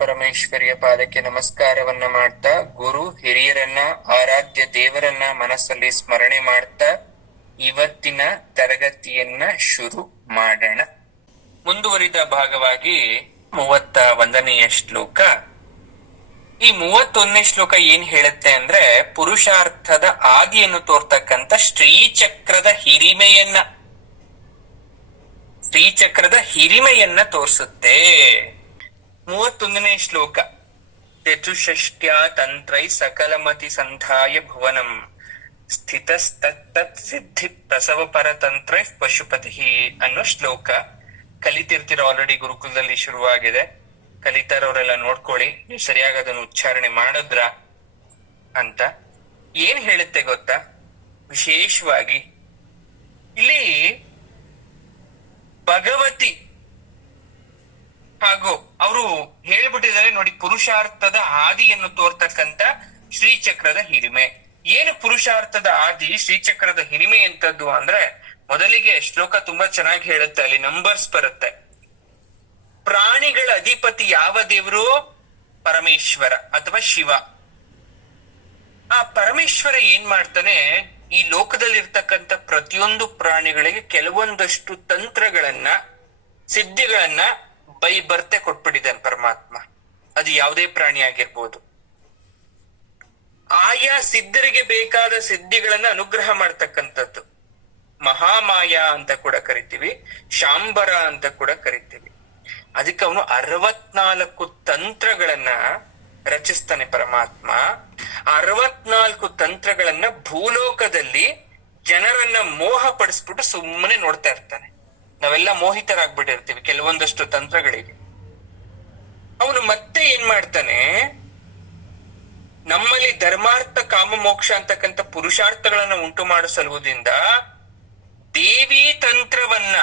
ಪರಮೇಶ್ವರಿಯ ಪಾದಕ್ಕೆ ನಮಸ್ಕಾರವನ್ನ ಮಾಡ್ತಾ, ಗುರು ಹಿರಿಯರನ್ನ, ಆರಾಧ್ಯ ದೇವರನ್ನ ಮನಸ್ಸಲ್ಲಿ ಸ್ಮರಣೆ ಮಾಡ್ತಾ ಇವತ್ತಿನ ತರಗತಿಯನ್ನ ಶುರು ಮಾಡೋಣ. ಮುಂದುವರಿದ ಭಾಗವಾಗಿ 31ನೆಯ ಶ್ಲೋಕ. ಈ 31ನೇ ಶ್ಲೋಕ ಏನ್ ಹೇಳುತ್ತೆ ಅಂದ್ರೆ, ಪುರುಷಾರ್ಥದ ಆದಿಯನ್ನು ತೋರ್ತಕ್ಕಂಥ ಶ್ರೀಚಕ್ರದ ಹಿರಿಮೆಯನ್ನ ತೋರಿಸುತ್ತೆ. 31ನೇ ಶ್ಲೋಕ. ಚತುಷ್ಟ್ಯಾ ತಂತ್ರೈ ಸಕಲಮತಿ ಸಂಧಾಯ ಭುವನಂ ಸ್ಥಿತಸ್ತತ್ ಸಿದ್ಧಿ ಪ್ರಸವ ಪರತಂತ್ರೈ ಪಶುಪತಿ ಅನ್ನೋ ಶ್ಲೋಕ ಕಲಿತಿರ್ತೀರ. ಆಲ್ರೆಡಿ ಗುರುಕುಲದಲ್ಲಿ ಶುರುವಾಗಿದೆ. ಕಲಿತಾರವರೆಲ್ಲ ನೋಡ್ಕೊಳ್ಳಿ, ನೀವು ಸರಿಯಾಗಿ ಅದನ್ನು ಉಚ್ಚಾರಣೆ ಮಾಡಿದ್ರ ಅಂತ. ಏನ್ ಹೇಳುತ್ತೆ ಗೊತ್ತಾ? ವಿಶೇಷವಾಗಿ ಇಲ್ಲಿ ಭಗವತಿ ಹಾಗೂ ಅವರು ಹೇಳ್ಬಿಟ್ಟಿದ್ದಾರೆ ನೋಡಿ, ಪುರುಷಾರ್ಥದ ಆದಿಯನ್ನು ತೋರ್ತಕ್ಕಂತ ಶ್ರೀಚಕ್ರದ ಹಿರಿಮೆ. ಏನು ಪುರುಷಾರ್ಥದ ಆದಿ, ಶ್ರೀಚಕ್ರದ ಹಿರಿಮೆ ಎಂತದ್ದು ಅಂದ್ರೆ, ಮೊದಲಿಗೆ ಶ್ಲೋಕ ತುಂಬಾ ಚೆನ್ನಾಗಿ ಹೇಳುತ್ತೆ. ಅಲ್ಲಿ ನಂಬರ್ಸ್ ಬರುತ್ತೆ. ಪ್ರಾಣಿಗಳ ಅಧಿಪತಿ ಯಾವ ದೇವರು? ಪರಮೇಶ್ವರ ಅಥವಾ ಶಿವ. ಆ ಪರಮೇಶ್ವರ ಏನ್ ಮಾಡ್ತಾನೆ, ಈ ಲೋಕದಲ್ಲಿರ್ತಕ್ಕಂಥ ಪ್ರತಿಯೊಂದು ಪ್ರಾಣಿಗಳಿಗೆ ಕೆಲವೊಂದಷ್ಟು ತಂತ್ರಗಳನ್ನ, ಸಿದ್ಧಿಗಳನ್ನ ಬರ್ತೆ ಕೊಟ್ಬಿಟ್ಟಿದ್ದಾನೆ ಪರಮಾತ್ಮ. ಅದು ಯಾವುದೇ ಪ್ರಾಣಿ ಆಗಿರ್ಬೋದು. ಆಯಾ ಸಿದ್ಧರಿಗೆ ಬೇಕಾದ ಸಿದ್ಧಿಗಳನ್ನ ಅನುಗ್ರಹ ಮಾಡ್ತಕ್ಕಂಥದ್ದು ಮಹಾಮಾಯ ಅಂತ ಕೂಡ ಕರಿತೀವಿ, ಶಾಂಬರ ಅಂತ ಕೂಡ ಕರಿತೀವಿ. ಅದಕ್ಕೆ ಅವನು 64 ತಂತ್ರಗಳನ್ನ ರಚಿಸ್ತಾನೆ ಪರಮಾತ್ಮ. 64 ತಂತ್ರಗಳನ್ನ ಭೂಲೋಕದಲ್ಲಿ ಜನರನ್ನ ಮೋಹ ಪಡಿಸ್ಬಿಟ್ಟು ಸುಮ್ಮನೆ ನೋಡ್ತಾ ಇರ್ತಾನೆ. ನಾವೆಲ್ಲ ಮೋಹಿತರಾಗ್ಬಿಟ್ಟಿರ್ತೀವಿ ಕೆಲವೊಂದಷ್ಟು ತಂತ್ರಗಳಿಗೆ. ಅವನು ಮತ್ತೆ ಏನ್ ಮಾಡ್ತಾನೆ, ನಮ್ಮಲ್ಲಿ ಧರ್ಮಾರ್ಥ ಕಾಮ ಮೋಕ್ಷ ಅಂತಕ್ಕಂಥ ಪುರುಷಾರ್ಥಗಳನ್ನ ಉಂಟು ಮಾಡಿಸಲುವುದರಿಂದ ದೇವಿ ತಂತ್ರವನ್ನ,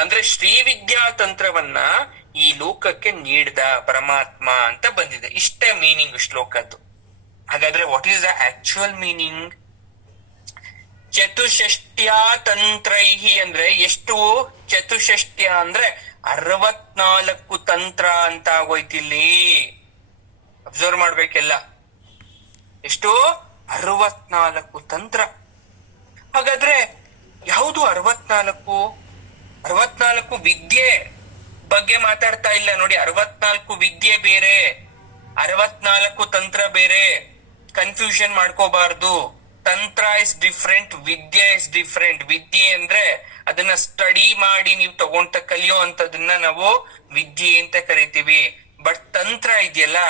ಅಂದ್ರೆ ಶ್ರೀವಿದ್ಯಾ ತಂತ್ರವನ್ನ ಈ ಲೋಕಕ್ಕೆ ನೀಡಿದ ಪರಮಾತ್ಮ ಅಂತ ಬಂದಿದೆ. ಇಷ್ಟೇ ಮೀನಿಂಗ್ ಶ್ಲೋಕದ್ದು. ಹಾಗಾದ್ರೆ what is the actual meaning? ಚತುಷ್ಟ್ಯಾ ತಂತ್ರೈಹಿ ಅಂದ್ರೆ ಎಷ್ಟು? ಚತುಷ್ಟ್ಯ ಅಂದ್ರೆ 64 ತಂತ್ರ ಅಂತ ಆಗೋಯ್ತಿಲ್ಲಿ. ಅಬ್ಸರ್ವ್ ಮಾಡ್ಬೇಕೆಲ್ಲ. ಎಷ್ಟು? 64 ತಂತ್ರ. ಹಾಗಾದ್ರೆ ಯಾವುದು 64? 64 ವಿದ್ಯೆ ಬಗ್ಗೆ ಮಾತಾಡ್ತಾ ಇಲ್ಲ ನೋಡಿ. 64 ವಿದ್ಯೆ ಬೇರೆ, 64 ತಂತ್ರ ಬೇರೆ. ಕನ್ಫ್ಯೂಷನ್ ಮಾಡ್ಕೋಬಾರ್ದು. ತಂತ್ರ ಇಸ್ ಡಿಫ್ರೆಂಟ್, ವಿದ್ಯೆ ಇಸ್ ಡಿಫ್ರೆಂಟ್. ವಿದ್ಯೆ ಅಂದ್ರೆ ಅದನ್ನ ಸ್ಟಡಿ ಮಾಡಿ ನೀವು ತಗೊಂತ ಕಲಿಯೋ ಅಂತದನ್ನ ನಾವು ವಿದ್ಯೆ ಅಂತ ಕರಿತೀವಿ. ಬಟ್ ತಂತ್ರ ಇದೆಯಲ್ಲ,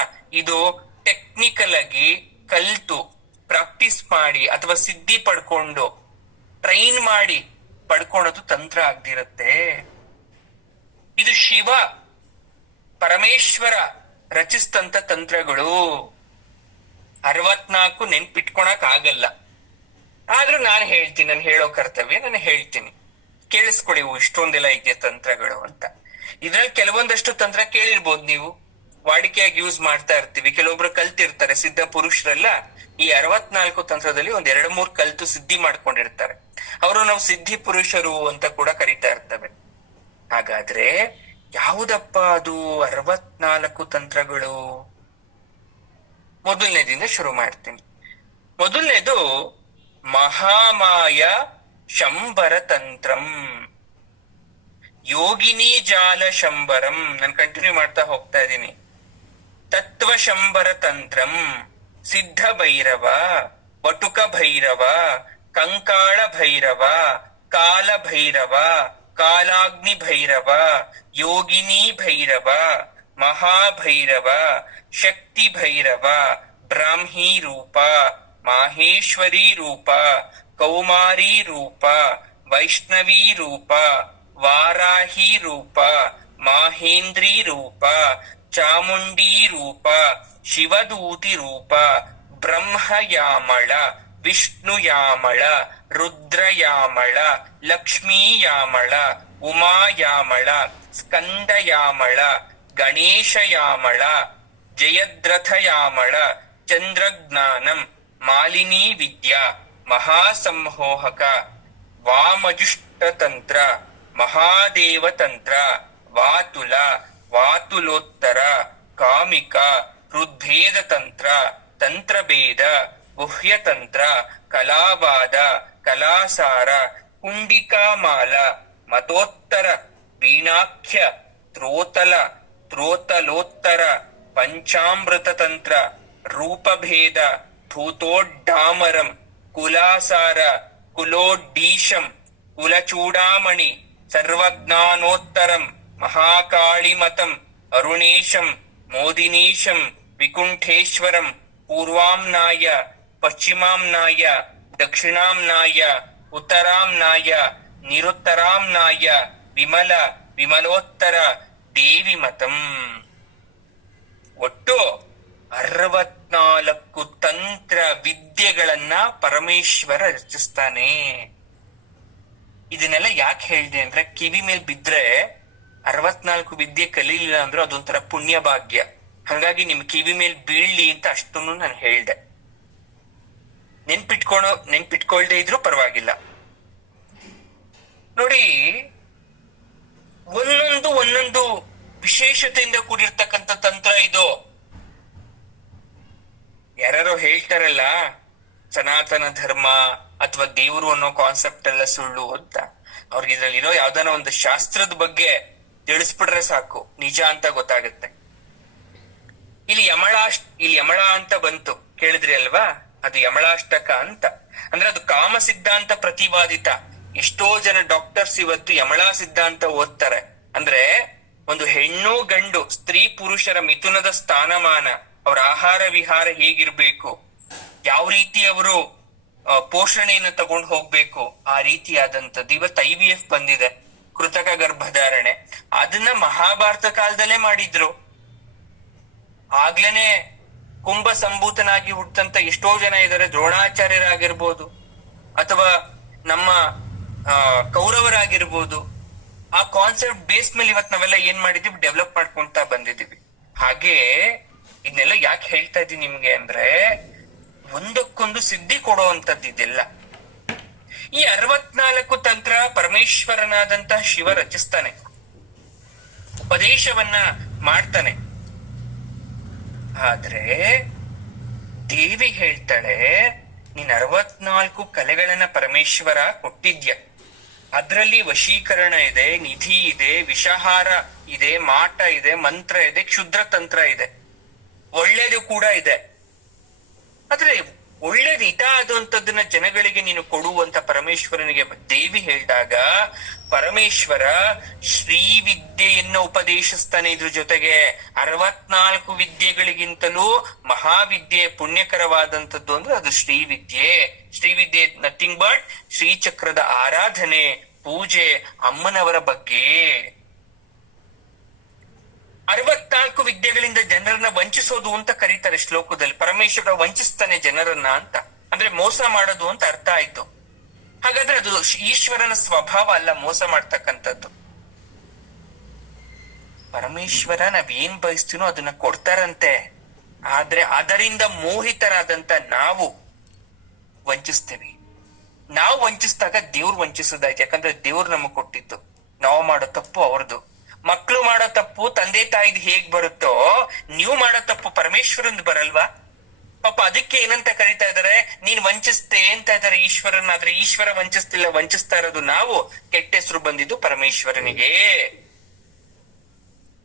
ಇದು ಟೆಕ್ನಿಕಲ್ ಆಗಿ ಕಲ್ತು ಪ್ರಾಕ್ಟೀಸ್ ಮಾಡಿ ಅಥವಾ ಸಿದ್ಧಿ ಪಡ್ಕೊಂಡು ಟ್ರೈನ್ ಮಾಡಿ ಪಡ್ಕೊಳೋದು ತಂತ್ರ ಆಗ್ದಿರತ್ತೆ. ಇದು ಶಿವ ಪರಮೇಶ್ವರ ರಚಿಸಿದಂತ ತಂತ್ರಗಳು. 64 ನೆನ್ಪಿಟ್ಕೊಳಕ್ ಆಗಲ್ಲ. ಆದ್ರೂ ನಾನು ಹೇಳ್ತೀನಿ, ನಾನು ಹೇಳೋ ಕರ್ತವ್ಯ ನಾನು ಹೇಳ್ತೀನಿ. ಕೇಳಿಸ್ಕೊಳ್ಳಿ, ಇಷ್ಟೊಂದೆಲ್ಲ ಇದೆ ತಂತ್ರಗಳು ಅಂತ. ಇದ್ರಲ್ಲಿ ಕೆಲವೊಂದಷ್ಟು ತಂತ್ರ ಕೇಳಿರ್ಬೋದು ನೀವು, ವಾಡಿಕೆಯಾಗಿ ಯೂಸ್ ಮಾಡ್ತಾ ಇರ್ತೀವಿ. ಕೆಲವೊಬ್ರು ಕಲ್ತಿರ್ತಾರೆ, ಸಿದ್ಧ ಪುರುಷರೆಲ್ಲ ಈ 64 ತಂತ್ರದಲ್ಲಿ 2-3 ಕಲ್ತು ಸಿದ್ಧಿ ಮಾಡ್ಕೊಂಡಿರ್ತಾರೆ. ಅವರು ನಾವು ಸಿದ್ಧಿ ಪುರುಷರು ಅಂತ ಕೂಡ ಕರಿತಾ ಇರ್ತವೆ. ಹಾಗಾದ್ರೆ ಯಾವುದಪ್ಪ ಅದು 64 ತಂತ್ರಗಳು? ಮೊದಲನೇದಿಂದ ಶುರು ಮಾಡ್ತೀನಿ. ಮೊದಲನೇದು ಮಹಾಮಾಯ ಶಂಬರ ತಂತ್ರಂ, ಯೋಗಿನಿ ಜಾಲ ಶಂಬರಂ. ನಾನು ಕಂಟಿನ್ಯೂ ಮಾಡ್ತಾ ಹೋಗ್ತಾ ಇದ್ದೀನಿ. ತತ್ವ ಶಂಬರ ತಂತ್ರಂ, ಸಿದ್ಧ ಭೈರವ, ವಟುಕ ಭೈರವ, ಕಂಕಾಳ ಭೈರವ, ಕಾಲ ಭೈರವ, ಕಾಲಾಗ್ನಿ ಭೈರವ, ಯೋಗಿನಿ ಭೈರವ, ಮಹಾಭೈರವ, ಶಕ್ತಿ ಭೈರವ, ಬ್ರಾಹ್ಮಿ ರೂಪ, ಮಾಹೇಶ್ವರಿ ರೂಪ, ಕೌಮಾರಿ ರೂಪ, ವೈಷ್ಣವಿ ರೂಪ, ವಾರಾಹಿ ರೂಪ, ಮಾಹೇಂದ್ರಿ ರೂಪ, ಚಾಮುಂಡಿ ರೂಪ, ಶಿವದೂತಿ ರೂಪ, ಬ್ರಹ್ಮಯಾಮಳ, ವಿಷ್ಣುಯಾಮಳ, ರುದ್ರಯಾಮಳ, ಲಕ್ಷ್ಮೀಯಾಮಳ, ಉಮಾಯಾಮಳ, ಸ್ಕಂದಯಾಮಳ, ಗಣೇಶಯಾಮಳ, ಜಯದ್ರಥಯಾಮಳ, ಚಂದ್ರಜ್ಞಾನಂ, ಮಾಲಿನಿ ವಿದ್ಯಾ, ಮಹಾಸಂಮೋಹಕ, ವಾಮಜುಷ್ಟತಂತ್ರ, ಮಹಾದೇವತಂತ್ರ, ವಾತುಲ, ವಾತುಲೋತ್ತರ, ಕಾಮಿಕ, ಹೃದ್ಭೇದ ತಂತ್ರ, ತಂತ್ರಭೇದ, ಗುಹ್ಯತಂತ್ರ, ಕಲಾವಾದ, ಕಲಾಸಾರ, ಕುಂಡಿಕಾಮಾಲ, ಮತೋತ್ತರ, ವೀಣಾಖ್ಯ, ತ್ರೋತಲ, ತ್ರೋತಲೋತ್ತರ, ಪಂಚಾಮೃತ ತಂತ್ರ, ರೂಪಭೇದ, ಭೂತೋಡ್ಡಾಮರಂ, ಕುಲಾಸಾರ, ಕುಲೋಡ್ಡೀಶಂ, ಕುಲಚೂಡಾಮಣಿ, ಸರ್ವಜ್ಞಾನೋತ್ತರಂ, ಮಹಾಕಾಳಿಮತಂ, ಅರುಣೇಶಂ, ಮೋದಿನೀಶಂ, ವಿಕುಂಠೇಶ್ವರಂ, ಪೂರ್ವಾಂನಾಯ, ಪಶ್ಚಿಮಾಂನಾಯ, ದಕ್ಷಿಣಾಂನಾಯ, ಉತ್ತರಾಂನಾಯ, ನಿರುತ್ತರಾಂನಾಯ, ವಿಮಲ, ವಿಮಲೋತ್ತರ, ದೇವಿಮತಂ. ಒಟ್ಟು 64 ತಂತ್ರ ವಿದ್ಯೆಗಳನ್ನ ಪರಮೇಶ್ವರ ರಚಿಸ್ತಾನೆ. ಇದನ್ನೆಲ್ಲ ಯಾಕೆ ಹೇಳಿದೆ ಅಂದ್ರೆ, ಕಿವಿ ಮೇಲೆ ಬಿದ್ರೆ 64 ವಿದ್ಯೆ ಕಲೀಲಿಲ್ಲ ಅಂದ್ರೆ ಅದೊಂಥರ ಪುಣ್ಯ ಭಾಗ್ಯ. ಹಾಗಾಗಿ ನಿಮ್ ಕಿವಿ ಮೇಲೆ ಬೀಳ್ಲಿ ಅಂತ ಅಷ್ಟನ್ನು ನಾನು ಹೇಳ್ದೆ. ನೆನ್ಪಿಟ್ಕೊಳ್ದೆ ಇದ್ರು ಪರವಾಗಿಲ್ಲ. ನೋಡಿ, ಒಂದೊಂದು ವಿಶೇಷತೆಯಿಂದ ಕೂಡಿರ್ತಕ್ಕಂಥ ತಂತ್ರ ಇದು. ಯಾರೋ ಹೇಳ್ತಾರಲ್ಲ, ಸನಾತನ ಧರ್ಮ ಅಥವಾ ದೇವರು ಅನ್ನೋ ಕಾನ್ಸೆಪ್ಟ್ ಎಲ್ಲ ಸುಳ್ಳು ಅಂತ. ಅವ್ರಿಗೆ ಇದ್ರಲ್ಲಿರೋ ಯಾವ್ದಾನ ಒಂದು ಶಾಸ್ತ್ರದ ಬಗ್ಗೆ ತಿಳಿಸ್ಬಿಟ್ರೆ ಸಾಕು, ನಿಜ ಅಂತ ಗೊತ್ತಾಗುತ್ತೆ. ಇಲ್ಲಿ ಯಮಳ ಅಂತ ಬಂತು, ಕೇಳಿದ್ರಿ ಅಲ್ವಾ? ಅದು ಯಮಳಾಷ್ಟಕ ಅಂತ. ಅಂದ್ರೆ ಅದು ಕಾಮ ಸಿದ್ಧಾಂತ ಪ್ರತಿಪಾದಿತ. ಎಷ್ಟೋ ಜನ ಡಾಕ್ಟರ್ಸ್ ಇವತ್ತು ಯಮಳಾ ಸಿದ್ಧಾಂತ ಓದ್ತಾರೆ. ಅಂದ್ರೆ ಒಂದು ಹೆಣ್ಣು ಗಂಡು, ಸ್ತ್ರೀ ಪುರುಷರ ಮಿಥುನದ ಸ್ಥಾನಮಾನ, ಅವರ ಆಹಾರ ವಿಹಾರ ಹೇಗಿರ್ಬೇಕು, ಯಾವ ರೀತಿ ಅವರು ಪೋಷಣೆಯನ್ನು ತಗೊಂಡು ಹೋಗ್ಬೇಕು, ಆ ರೀತಿಯಾದಂಥದ್ದು. ಇವತ್ತು IVF ಬಂದಿದೆ, ಕೃತಕ ಗರ್ಭಧಾರಣೆ. ಅದನ್ನ ಮಹಾಭಾರತ ಕಾಲದಲ್ಲೇ ಮಾಡಿದ್ರು. ಆಗ್ಲೇನೆ ಕುಂಭ ಸಂಭೂತನಾಗಿ ಹುಟ್ಟಂತ ಎಷ್ಟೋ ಜನ ಇದ್ದಾರೆ. ದ್ರೋಣಾಚಾರ್ಯರಾಗಿರ್ಬೋದು ಅಥವಾ ನಮ್ಮ ಕೌರವರಾಗಿರ್ಬೋದು. ಆ ಕಾನ್ಸೆಪ್ಟ್ ಬೇಸ್ ಮೇಲೆ ಇವತ್ತು ನಾವೆಲ್ಲ ಏನ್ ಮಾಡಿದೀವಿ, ಡೆವಲಪ್ ಮಾಡ್ಕೊಂತ ಬಂದಿದೀವಿ. ಹಾಗೆ ಇದನ್ನೆಲ್ಲ ಯಾಕೆ ಹೇಳ್ತಾ ಇದ್ದೀನಿ ನಿಮ್ಗೆ ಅಂದ್ರೆ, ಒಂದಕ್ಕೊಂದು ಸಿದ್ಧಿ ಕೊಡುವಂತದ್ದು ಇದೆಲ್ಲ. ಈ 64 ತಂತ್ರ ಪರಮೇಶ್ವರನಾದಂತಹ ಶಿವ ರಚಿಸ್ತಾನೆ, ಉಪದೇಶವನ್ನ ಮಾಡ್ತಾನೆ. ಆದ್ರೆ ದೇವಿ ಹೇಳ್ತಾಳೆ, ನೀನ್ 64 ಕಲೆಗಳನ್ನ ಪರಮೇಶ್ವರ ಕೊಟ್ಟಿದ್ಯ. ಅದ್ರಲ್ಲಿ ವಶೀಕರಣ ಇದೆ, ನಿಧಿ ಇದೆ, ವಿಷಹಾರ ಇದೆ, ಮಾಟ ಇದೆ, ಮಂತ್ರ ಇದೆ, ಕ್ಷುದ್ರ ತಂತ್ರ ಇದೆ, ಒಳ್ಳೇದು ಕೂಡ ಇದೆ. ಆದ್ರೆ ಒಳ್ಳೇದು ಇದಾದಂತದನ್ನ ಜನಗಳಿಗೆ ನೀನು ಕೊಡುವಂತ ಪರಮೇಶ್ವರನಿಗೆ ದೇವಿ ಹೇಳಿದಾಗ, ಪರಮೇಶ್ವರ ಶ್ರೀವಿದ್ಯೆಯನ್ನ ಉಪದೇಶಿಸ್ತಾನೆ. ಇದ್ರ ಜೊತೆಗೆ 64 ವಿದ್ಯೆಗಳಿಗಿಂತಲೂ ಮಹಾವಿದ್ಯೆ ಪುಣ್ಯಕರವಾದಂಥದ್ದು ಅಂದ್ರೆ ಅದು ಶ್ರೀವಿದ್ಯೆ. ಶ್ರೀವಿದ್ಯೆ ನಥಿಂಗ್ ಬಟ್ ಶ್ರೀಚಕ್ರದ ಆರಾಧನೆ, ಪೂಜೆ, ಅಮ್ಮನವರ ಬಗ್ಗೆ. 64 ವಿದ್ಯೆಗಳಿಂದ ಜನರನ್ನ ವಂಚಿಸೋದು ಅಂತ ಕರೀತಾರೆ ಶ್ಲೋಕದಲ್ಲಿ. ಪರಮೇಶ್ವರ ವಂಚಿಸ್ತಾನೆ ಜನರನ್ನ ಅಂತ, ಅಂದ್ರೆ ಮೋಸ ಮಾಡೋದು ಅಂತ ಅರ್ಥ ಆಯ್ತು. ಹಾಗಾದ್ರೆ ಅದು ಈಶ್ವರನ ಸ್ವಭಾವ ಅಲ್ಲ ಮೋಸ ಮಾಡ್ತಕ್ಕಂಥದ್ದು. ಪರಮೇಶ್ವರ ನಾವೇನ್ ಬಯಸ್ತೀನೋ ಅದನ್ನ ಕೊಡ್ತಾರಂತೆ. ಆದ್ರೆ ಅದರಿಂದ ಮೋಹಿತರಾದಂತ ನಾವು ವಂಚಿಸ್ತೇವೆ. ನಾವು ವಂಚಿಸಿದಾಗ ದೇವ್ರು ವಂಚಿಸೋದಾಯ್ತು. ಯಾಕಂದ್ರೆ ದೇವ್ರು ನಮಗ್ ಕೊಟ್ಟಿದ್ದು. ನಾವು ಮಾಡೋ ತಪ್ಪು ಅವ್ರದ್ದು. ಮಕ್ಳು ಮಾಡೋ ತಪ್ಪು ತಂದೆ ತಾಯಿದ್ ಹೇಗ್ ಬರುತ್ತೋ, ನೀವು ಮಾಡೋ ತಪ್ಪು ಪರಮೇಶ್ವರನ್ ಬರಲ್ವಾ? ಪಾಪ ಅದಕ್ಕೆ ಏನಂತ ಕರೀತಾ ಇದಾರೆ, ನೀನ್ ವಂಚಿಸ್ತೆ ಅಂತ ಇದಾರೆ ಈಶ್ವರನ್. ಆದ್ರೆ ಈಶ್ವರ ವಂಚಿಸ್ತಿಲ್ಲ, ವಂಚಿಸ್ತಾ ಇರೋದು ನಾವು. ಕೆಟ್ಟ ಹೆಸರು ಬಂದಿದ್ದು ಪರಮೇಶ್ವರನಿಗೆ.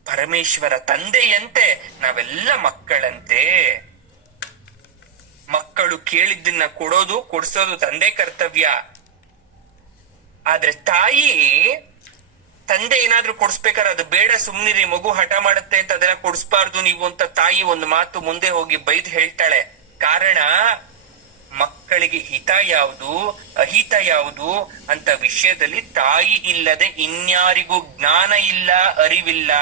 ಪರಮೇಶ್ವರ ತಂದೆಯಂತೆ ನಾವೆಲ್ಲ ಮಕ್ಕಳಂತೆ. ಮಕ್ಕಳು ಕೇಳಿದ್ದನ್ನ ಕೊಡೋದು, ಕೊಡ್ಸೋದು ತಂದೆ ಕರ್ತವ್ಯ. ಆದ್ರೆ ತಾಯಿ, ತಂದೆ ಏನಾದ್ರೂ ಕೊಡ್ಸ್ಬೇಕಾದ್ರೆ ಅದು ಬೇಡ ಸುಮ್ನಿರಿ, ಮಗು ಹಠ ಮಾಡುತ್ತೆ ಅಂತ ಅದೆಲ್ಲ ಕೊಡಿಸ್ಬಾರ್ದು ನೀವು ಅಂತ ತಾಯಿ ಒಂದು ಮಾತು ಮುಂದೆ ಹೋಗಿ ಬೈದು ಹೇಳ್ತಾಳೆ. ಕಾರಣ, ಮಕ್ಕಳಿಗೆ ಹಿತ ಯಾವುದು ಅಹಿತ ಯಾವುದು ಅಂತ ವಿಷಯದಲ್ಲಿ ತಾಯಿ ಇಲ್ಲದೆ ಇನ್ಯಾರಿಗೂ ಜ್ಞಾನ ಇಲ್ಲ, ಅರಿವಿಲ್ಲ.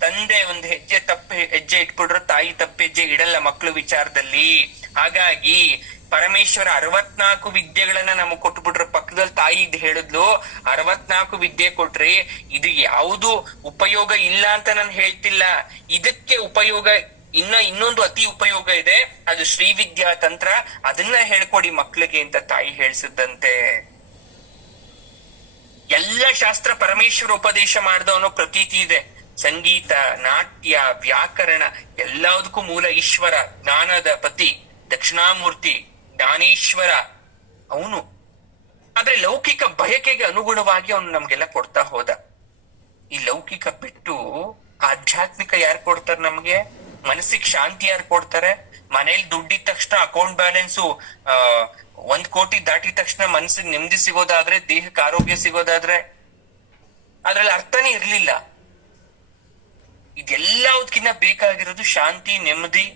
ತಂದೆ ಒಂದು ಹೆಜ್ಜೆ ಇಟ್ಬಿಟ್ರು, ತಾಯಿ ಹೆಜ್ಜೆ ಇಡಲ್ಲ ಮಕ್ಕಳು ವಿಚಾರದಲ್ಲಿ. ಹಾಗಾಗಿ ಪರಮೇಶ್ವರ 64 ವಿದ್ಯೆಗಳನ್ನ ನಮಗ್ ಕೊಟ್ಬಿಟ್ರು. ಪಕ್ಕದಲ್ಲಿ ತಾಯಿ ಇದ್ ಹೇಳಿದ್ಲು, 64 ವಿದ್ಯೆ ಕೊಟ್ರಿ, ಇದು ಯಾವುದು ಉಪಯೋಗ ಇಲ್ಲ ಅಂತ ನಾನು ಹೇಳ್ತಿಲ್ಲ. ಇದಕ್ಕೆ ಉಪಯೋಗ ಇನ್ನೊಂದು ಅತಿ ಉಪಯೋಗ ಇದೆ, ಅದು ಶ್ರೀವಿದ್ಯಾ ತಂತ್ರ. ಅದನ್ನ ಹೇಳ್ಕೊಡಿ ಮಕ್ಳಿಗೆ ಅಂತ ತಾಯಿ ಹೇಳ್ಸಿದ್ದಂತೆ. ಎಲ್ಲ ಶಾಸ್ತ್ರ ಪರಮೇಶ್ವರ ಉಪದೇಶ ಮಾಡ್ದ ಅನ್ನೋ ಪ್ರತೀತಿ ಇದೆ. ಸಂಗೀತ, ನಾಟ್ಯ, ವ್ಯಾಕರಣ ಎಲ್ಲದಕ್ಕೂ ಮೂಲ ಈಶ್ವರ, ಜ್ಞಾನದ ಪತಿ, ದಕ್ಷಿಣಾಮೂರ್ತಿ, ಜ್ಞಾನೇಶ್ವರ ಅವನು. ಆದ್ರೆ ಲೌಕಿಕ ಬಯಕೆಗೆ ಅನುಗುಣವಾಗಿ ಅವನು ನಮ್ಗೆಲ್ಲ ಕೊಡ್ತಾ ಹೋದ. ಈ ಲೌಕಿಕ ಬಿಟ್ಟು ಆಧ್ಯಾತ್ಮಿಕ ಯಾರು ಕೊಡ್ತಾರೆ ನಮ್ಗೆ? ಮನಸ್ಸಿಗೆ ಶಾಂತಿ ಯಾರು ಕೊಡ್ತಾರೆ? ಮನೇಲಿ ದುಡ್ಡಿದ ತಕ್ಷಣ ಅಕೌಂಟ್ ಬ್ಯಾಲೆನ್ಸು 1 ಕೋಟಿ ದಾಟಿದ ತಕ್ಷಣ ಮನಸ್ಸಿಗೆ ನೆಮ್ಮದಿ ಸಿಗೋದಾದ್ರೆ, ದೇಹಕ್ಕೆ ಆರೋಗ್ಯ ಸಿಗೋದಾದ್ರೆ ಅದ್ರಲ್ಲಿ ಅರ್ಥನೇ ಇರ್ಲಿಲ್ಲ. ಇದೆಲ್ಲದಕ್ಕಿಂತ ಬೇಕಾಗಿರೋದು ಶಾಂತಿ, ನೆಮ್ಮದಿ,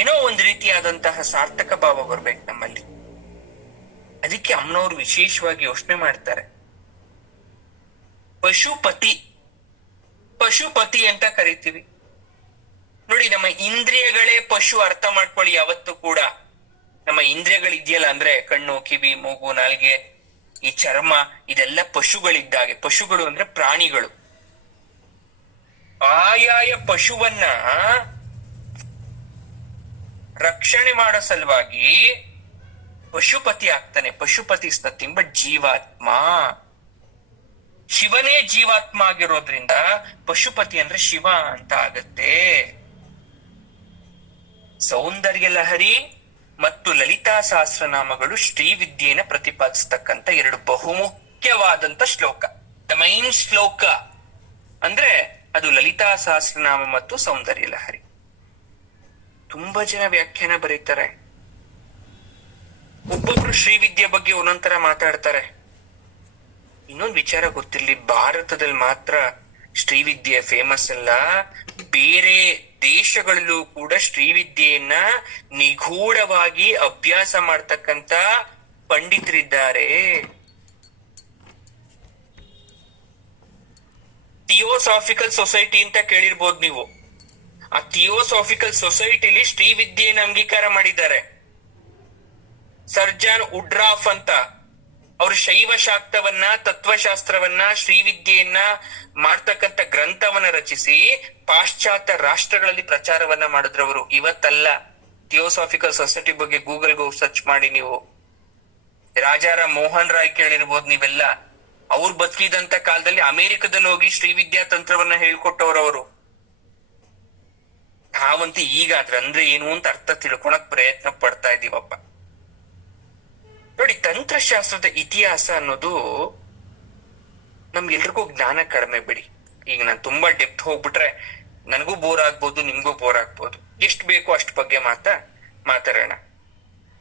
ಏನೋ ಒಂದ್ ರೀತಿಯಾದಂತಹ ಸಾರ್ಥಕ ಭಾವ ಬರ್ಬೇಕು ನಮ್ಮಲ್ಲಿ. ಅದಕ್ಕೆ ಅಮ್ಮನವ್ರು ವಿಶೇಷವಾಗಿ ಯೋಚನೆ ಮಾಡ್ತಾರೆ. ಪಶುಪತಿ, ಪಶುಪತಿ ಅಂತ ಕರಿತೀವಿ ನೋಡಿ. ನಮ್ಮ ಇಂದ್ರಿಯಗಳೇ ಪಶು, ಅರ್ಥ ಮಾಡ್ಕೊಳ್ಳಿ ಯಾವತ್ತು ಕೂಡ. ನಮ್ಮ ಇಂದ್ರಿಯಗಳಿದೆಯಲ್ಲ, ಅಂದ್ರೆ ಕಣ್ಣು, ಕಿವಿ, ಮೂಗು, ನಾಲ್ಗೆ, ಈ ಚರ್ಮ, ಇದೆಲ್ಲ ಪಶುಗಳಿದ್ದಾಗೆ. ಪಶುಗಳು ಅಂದ್ರೆ ಪ್ರಾಣಿಗಳು. ಆಯಾಯ ಪಶುವನ್ನ ರಕ್ಷಣೆ ಮಾಡೋ ಸಲುವಾಗಿ ಪಶುಪತಿ ಆಗ್ತಾನೆ. ಪಶುಪತಿ ಇಸ್ ನಥಿಂಗ್ ಬಟ್ ಜೀವಾತ್ಮ. ಶಿವನೇ ಜೀವಾತ್ಮ ಆಗಿರೋದ್ರಿಂದ ಪಶುಪತಿ ಅಂದ್ರೆ ಶಿವ ಅಂತ ಆಗತ್ತೆ. ಸೌಂದರ್ಯ ಲಹರಿ ಮತ್ತು ಲಲಿತಾ ಸಹಸ್ರನಾಮಗಳು ಶ್ರೀವಿದ್ಯೆನ ಪ್ರತಿಪಾದಿಸ್ತಕ್ಕಂಥ 2 ಬಹುಮುಖ್ಯವಾದಂತ ಶ್ಲೋಕ. ದ ಮೈನ್ ಶ್ಲೋಕ ಅಂದ್ರೆ ಅದು ಲಲಿತಾ ಸಹಸ್ರನಾಮ ಮತ್ತು ಸೌಂದರ್ಯ ಲಹರಿ. ತುಂಬಾ ಜನ ವ್ಯಾಖ್ಯಾನ ಬರೀತಾರೆ. ಒಬ್ಬೊಬ್ರು ಶ್ರೀವಿದ್ಯೆ ಬಗ್ಗೆ ಒಂದೊಂದರ ಮಾತಾಡ್ತಾರೆ. ಇನ್ನೊಂದು ವಿಚಾರ ಗೊತ್ತಿರ್ಲಿ, ಭಾರತದಲ್ಲಿ ಮಾತ್ರ ಶ್ರೀವಿದ್ಯೆ ಫೇಮಸ್ ಅಲ್ಲ, ಬೇರೆ ದೇಶಗಳಲ್ಲೂ ಕೂಡ ಶ್ರೀವಿದ್ಯೆಯನ್ನ ನಿಗೂಢವಾಗಿ ಅಭ್ಯಾಸ ಮಾಡ್ತಕ್ಕಂತ ಪಂಡಿತರಿದ್ದಾರೆ. ಥಿಯೋಸಾಫಿಕಲ್ ಸೊಸೈಟಿ ಅಂತ ಕೇಳಿರ್ಬೋದು ನೀವು. ಆ ಥಿಯೋಸಾಫಿಕಲ್ ಸೊಸೈಟಿಲಿ ಶ್ರೀವಿದ್ಯೆಯನ್ನು ಅಂಗೀಕಾರ ಮಾಡಿದ್ದಾರೆ. ಸರ್ಜಾನ್ ಉಡ್ರಾಫ್ ಅಂತ ಅವರು ಶೈವ ಶಾಕ್ತವನ್ನ, ತತ್ವಶಾಸ್ತ್ರವನ್ನ, ಶ್ರೀವಿದ್ಯೆಯನ್ನ ಮಾಡ್ತಕ್ಕಂಥ ಗ್ರಂಥವನ್ನ ರಚಿಸಿ ಪಾಶ್ಚಾತ್ಯ ರಾಷ್ಟ್ರಗಳಲ್ಲಿ ಪ್ರಚಾರವನ್ನ ಮಾಡಿದ್ರವರು. ಇವತ್ತಲ್ಲ. ಥಿಯೋಸಾಫಿಕಲ್ ಸೊಸೈಟಿ ಬಗ್ಗೆ ಗೂಗಲ್ಗೆ ಹೋಗಿ ಸರ್ಚ್ ಮಾಡಿ ನೀವು. ರಾಜಾರಾಮ್ ಮೋಹನ್ ರಾಯ್ ಕೇಳಿರ್ಬೋದು ನೀವೆಲ್ಲ. ಅವ್ರು ಬದುಕಿದಂತ ಕಾಲದಲ್ಲಿ ಅಮೆರಿಕದಲ್ಲಿ ಹೋಗಿ ಶ್ರೀವಿದ್ಯಾ ತಂತ್ರವನ್ನ ಹೇಳ್ಕೊಟ್ಟವ್ರವರು. ನಾವಂತೂ ಈಗ ಅದ್ರಂದ್ರೆ ಏನು ಅಂತ ಅರ್ಥ ತಿಳ್ಕೊಳಕ್ ಪ್ರಯತ್ನ ಪಡ್ತಾ ಇದೀವಪ್ಪ. ನೋಡಿ, ತಂತ್ರಶಾಸ್ತ್ರದ ಇತಿಹಾಸ ಅನ್ನೋದು ನಮ್ಗೆಲ್ರಿಗೂ ಜ್ಞಾನ ಕಡಿಮೆ ಬಿಡಿ. ಈಗ ನಾನು ತುಂಬಾ ಡೆಪ್ತ್ ಹೋಗ್ಬಿಟ್ರೆ ನನಗೂ ಬೋರ್ ಆಗ್ಬೋದು, ನಿಮ್ಗೂ ಬೋರ್ ಆಗ್ಬೋದು. ಎಷ್ಟು ಬೇಕೋ ಅಷ್ಟು ಬಗ್ಗೆ ಮಾತಾಡೋಣ.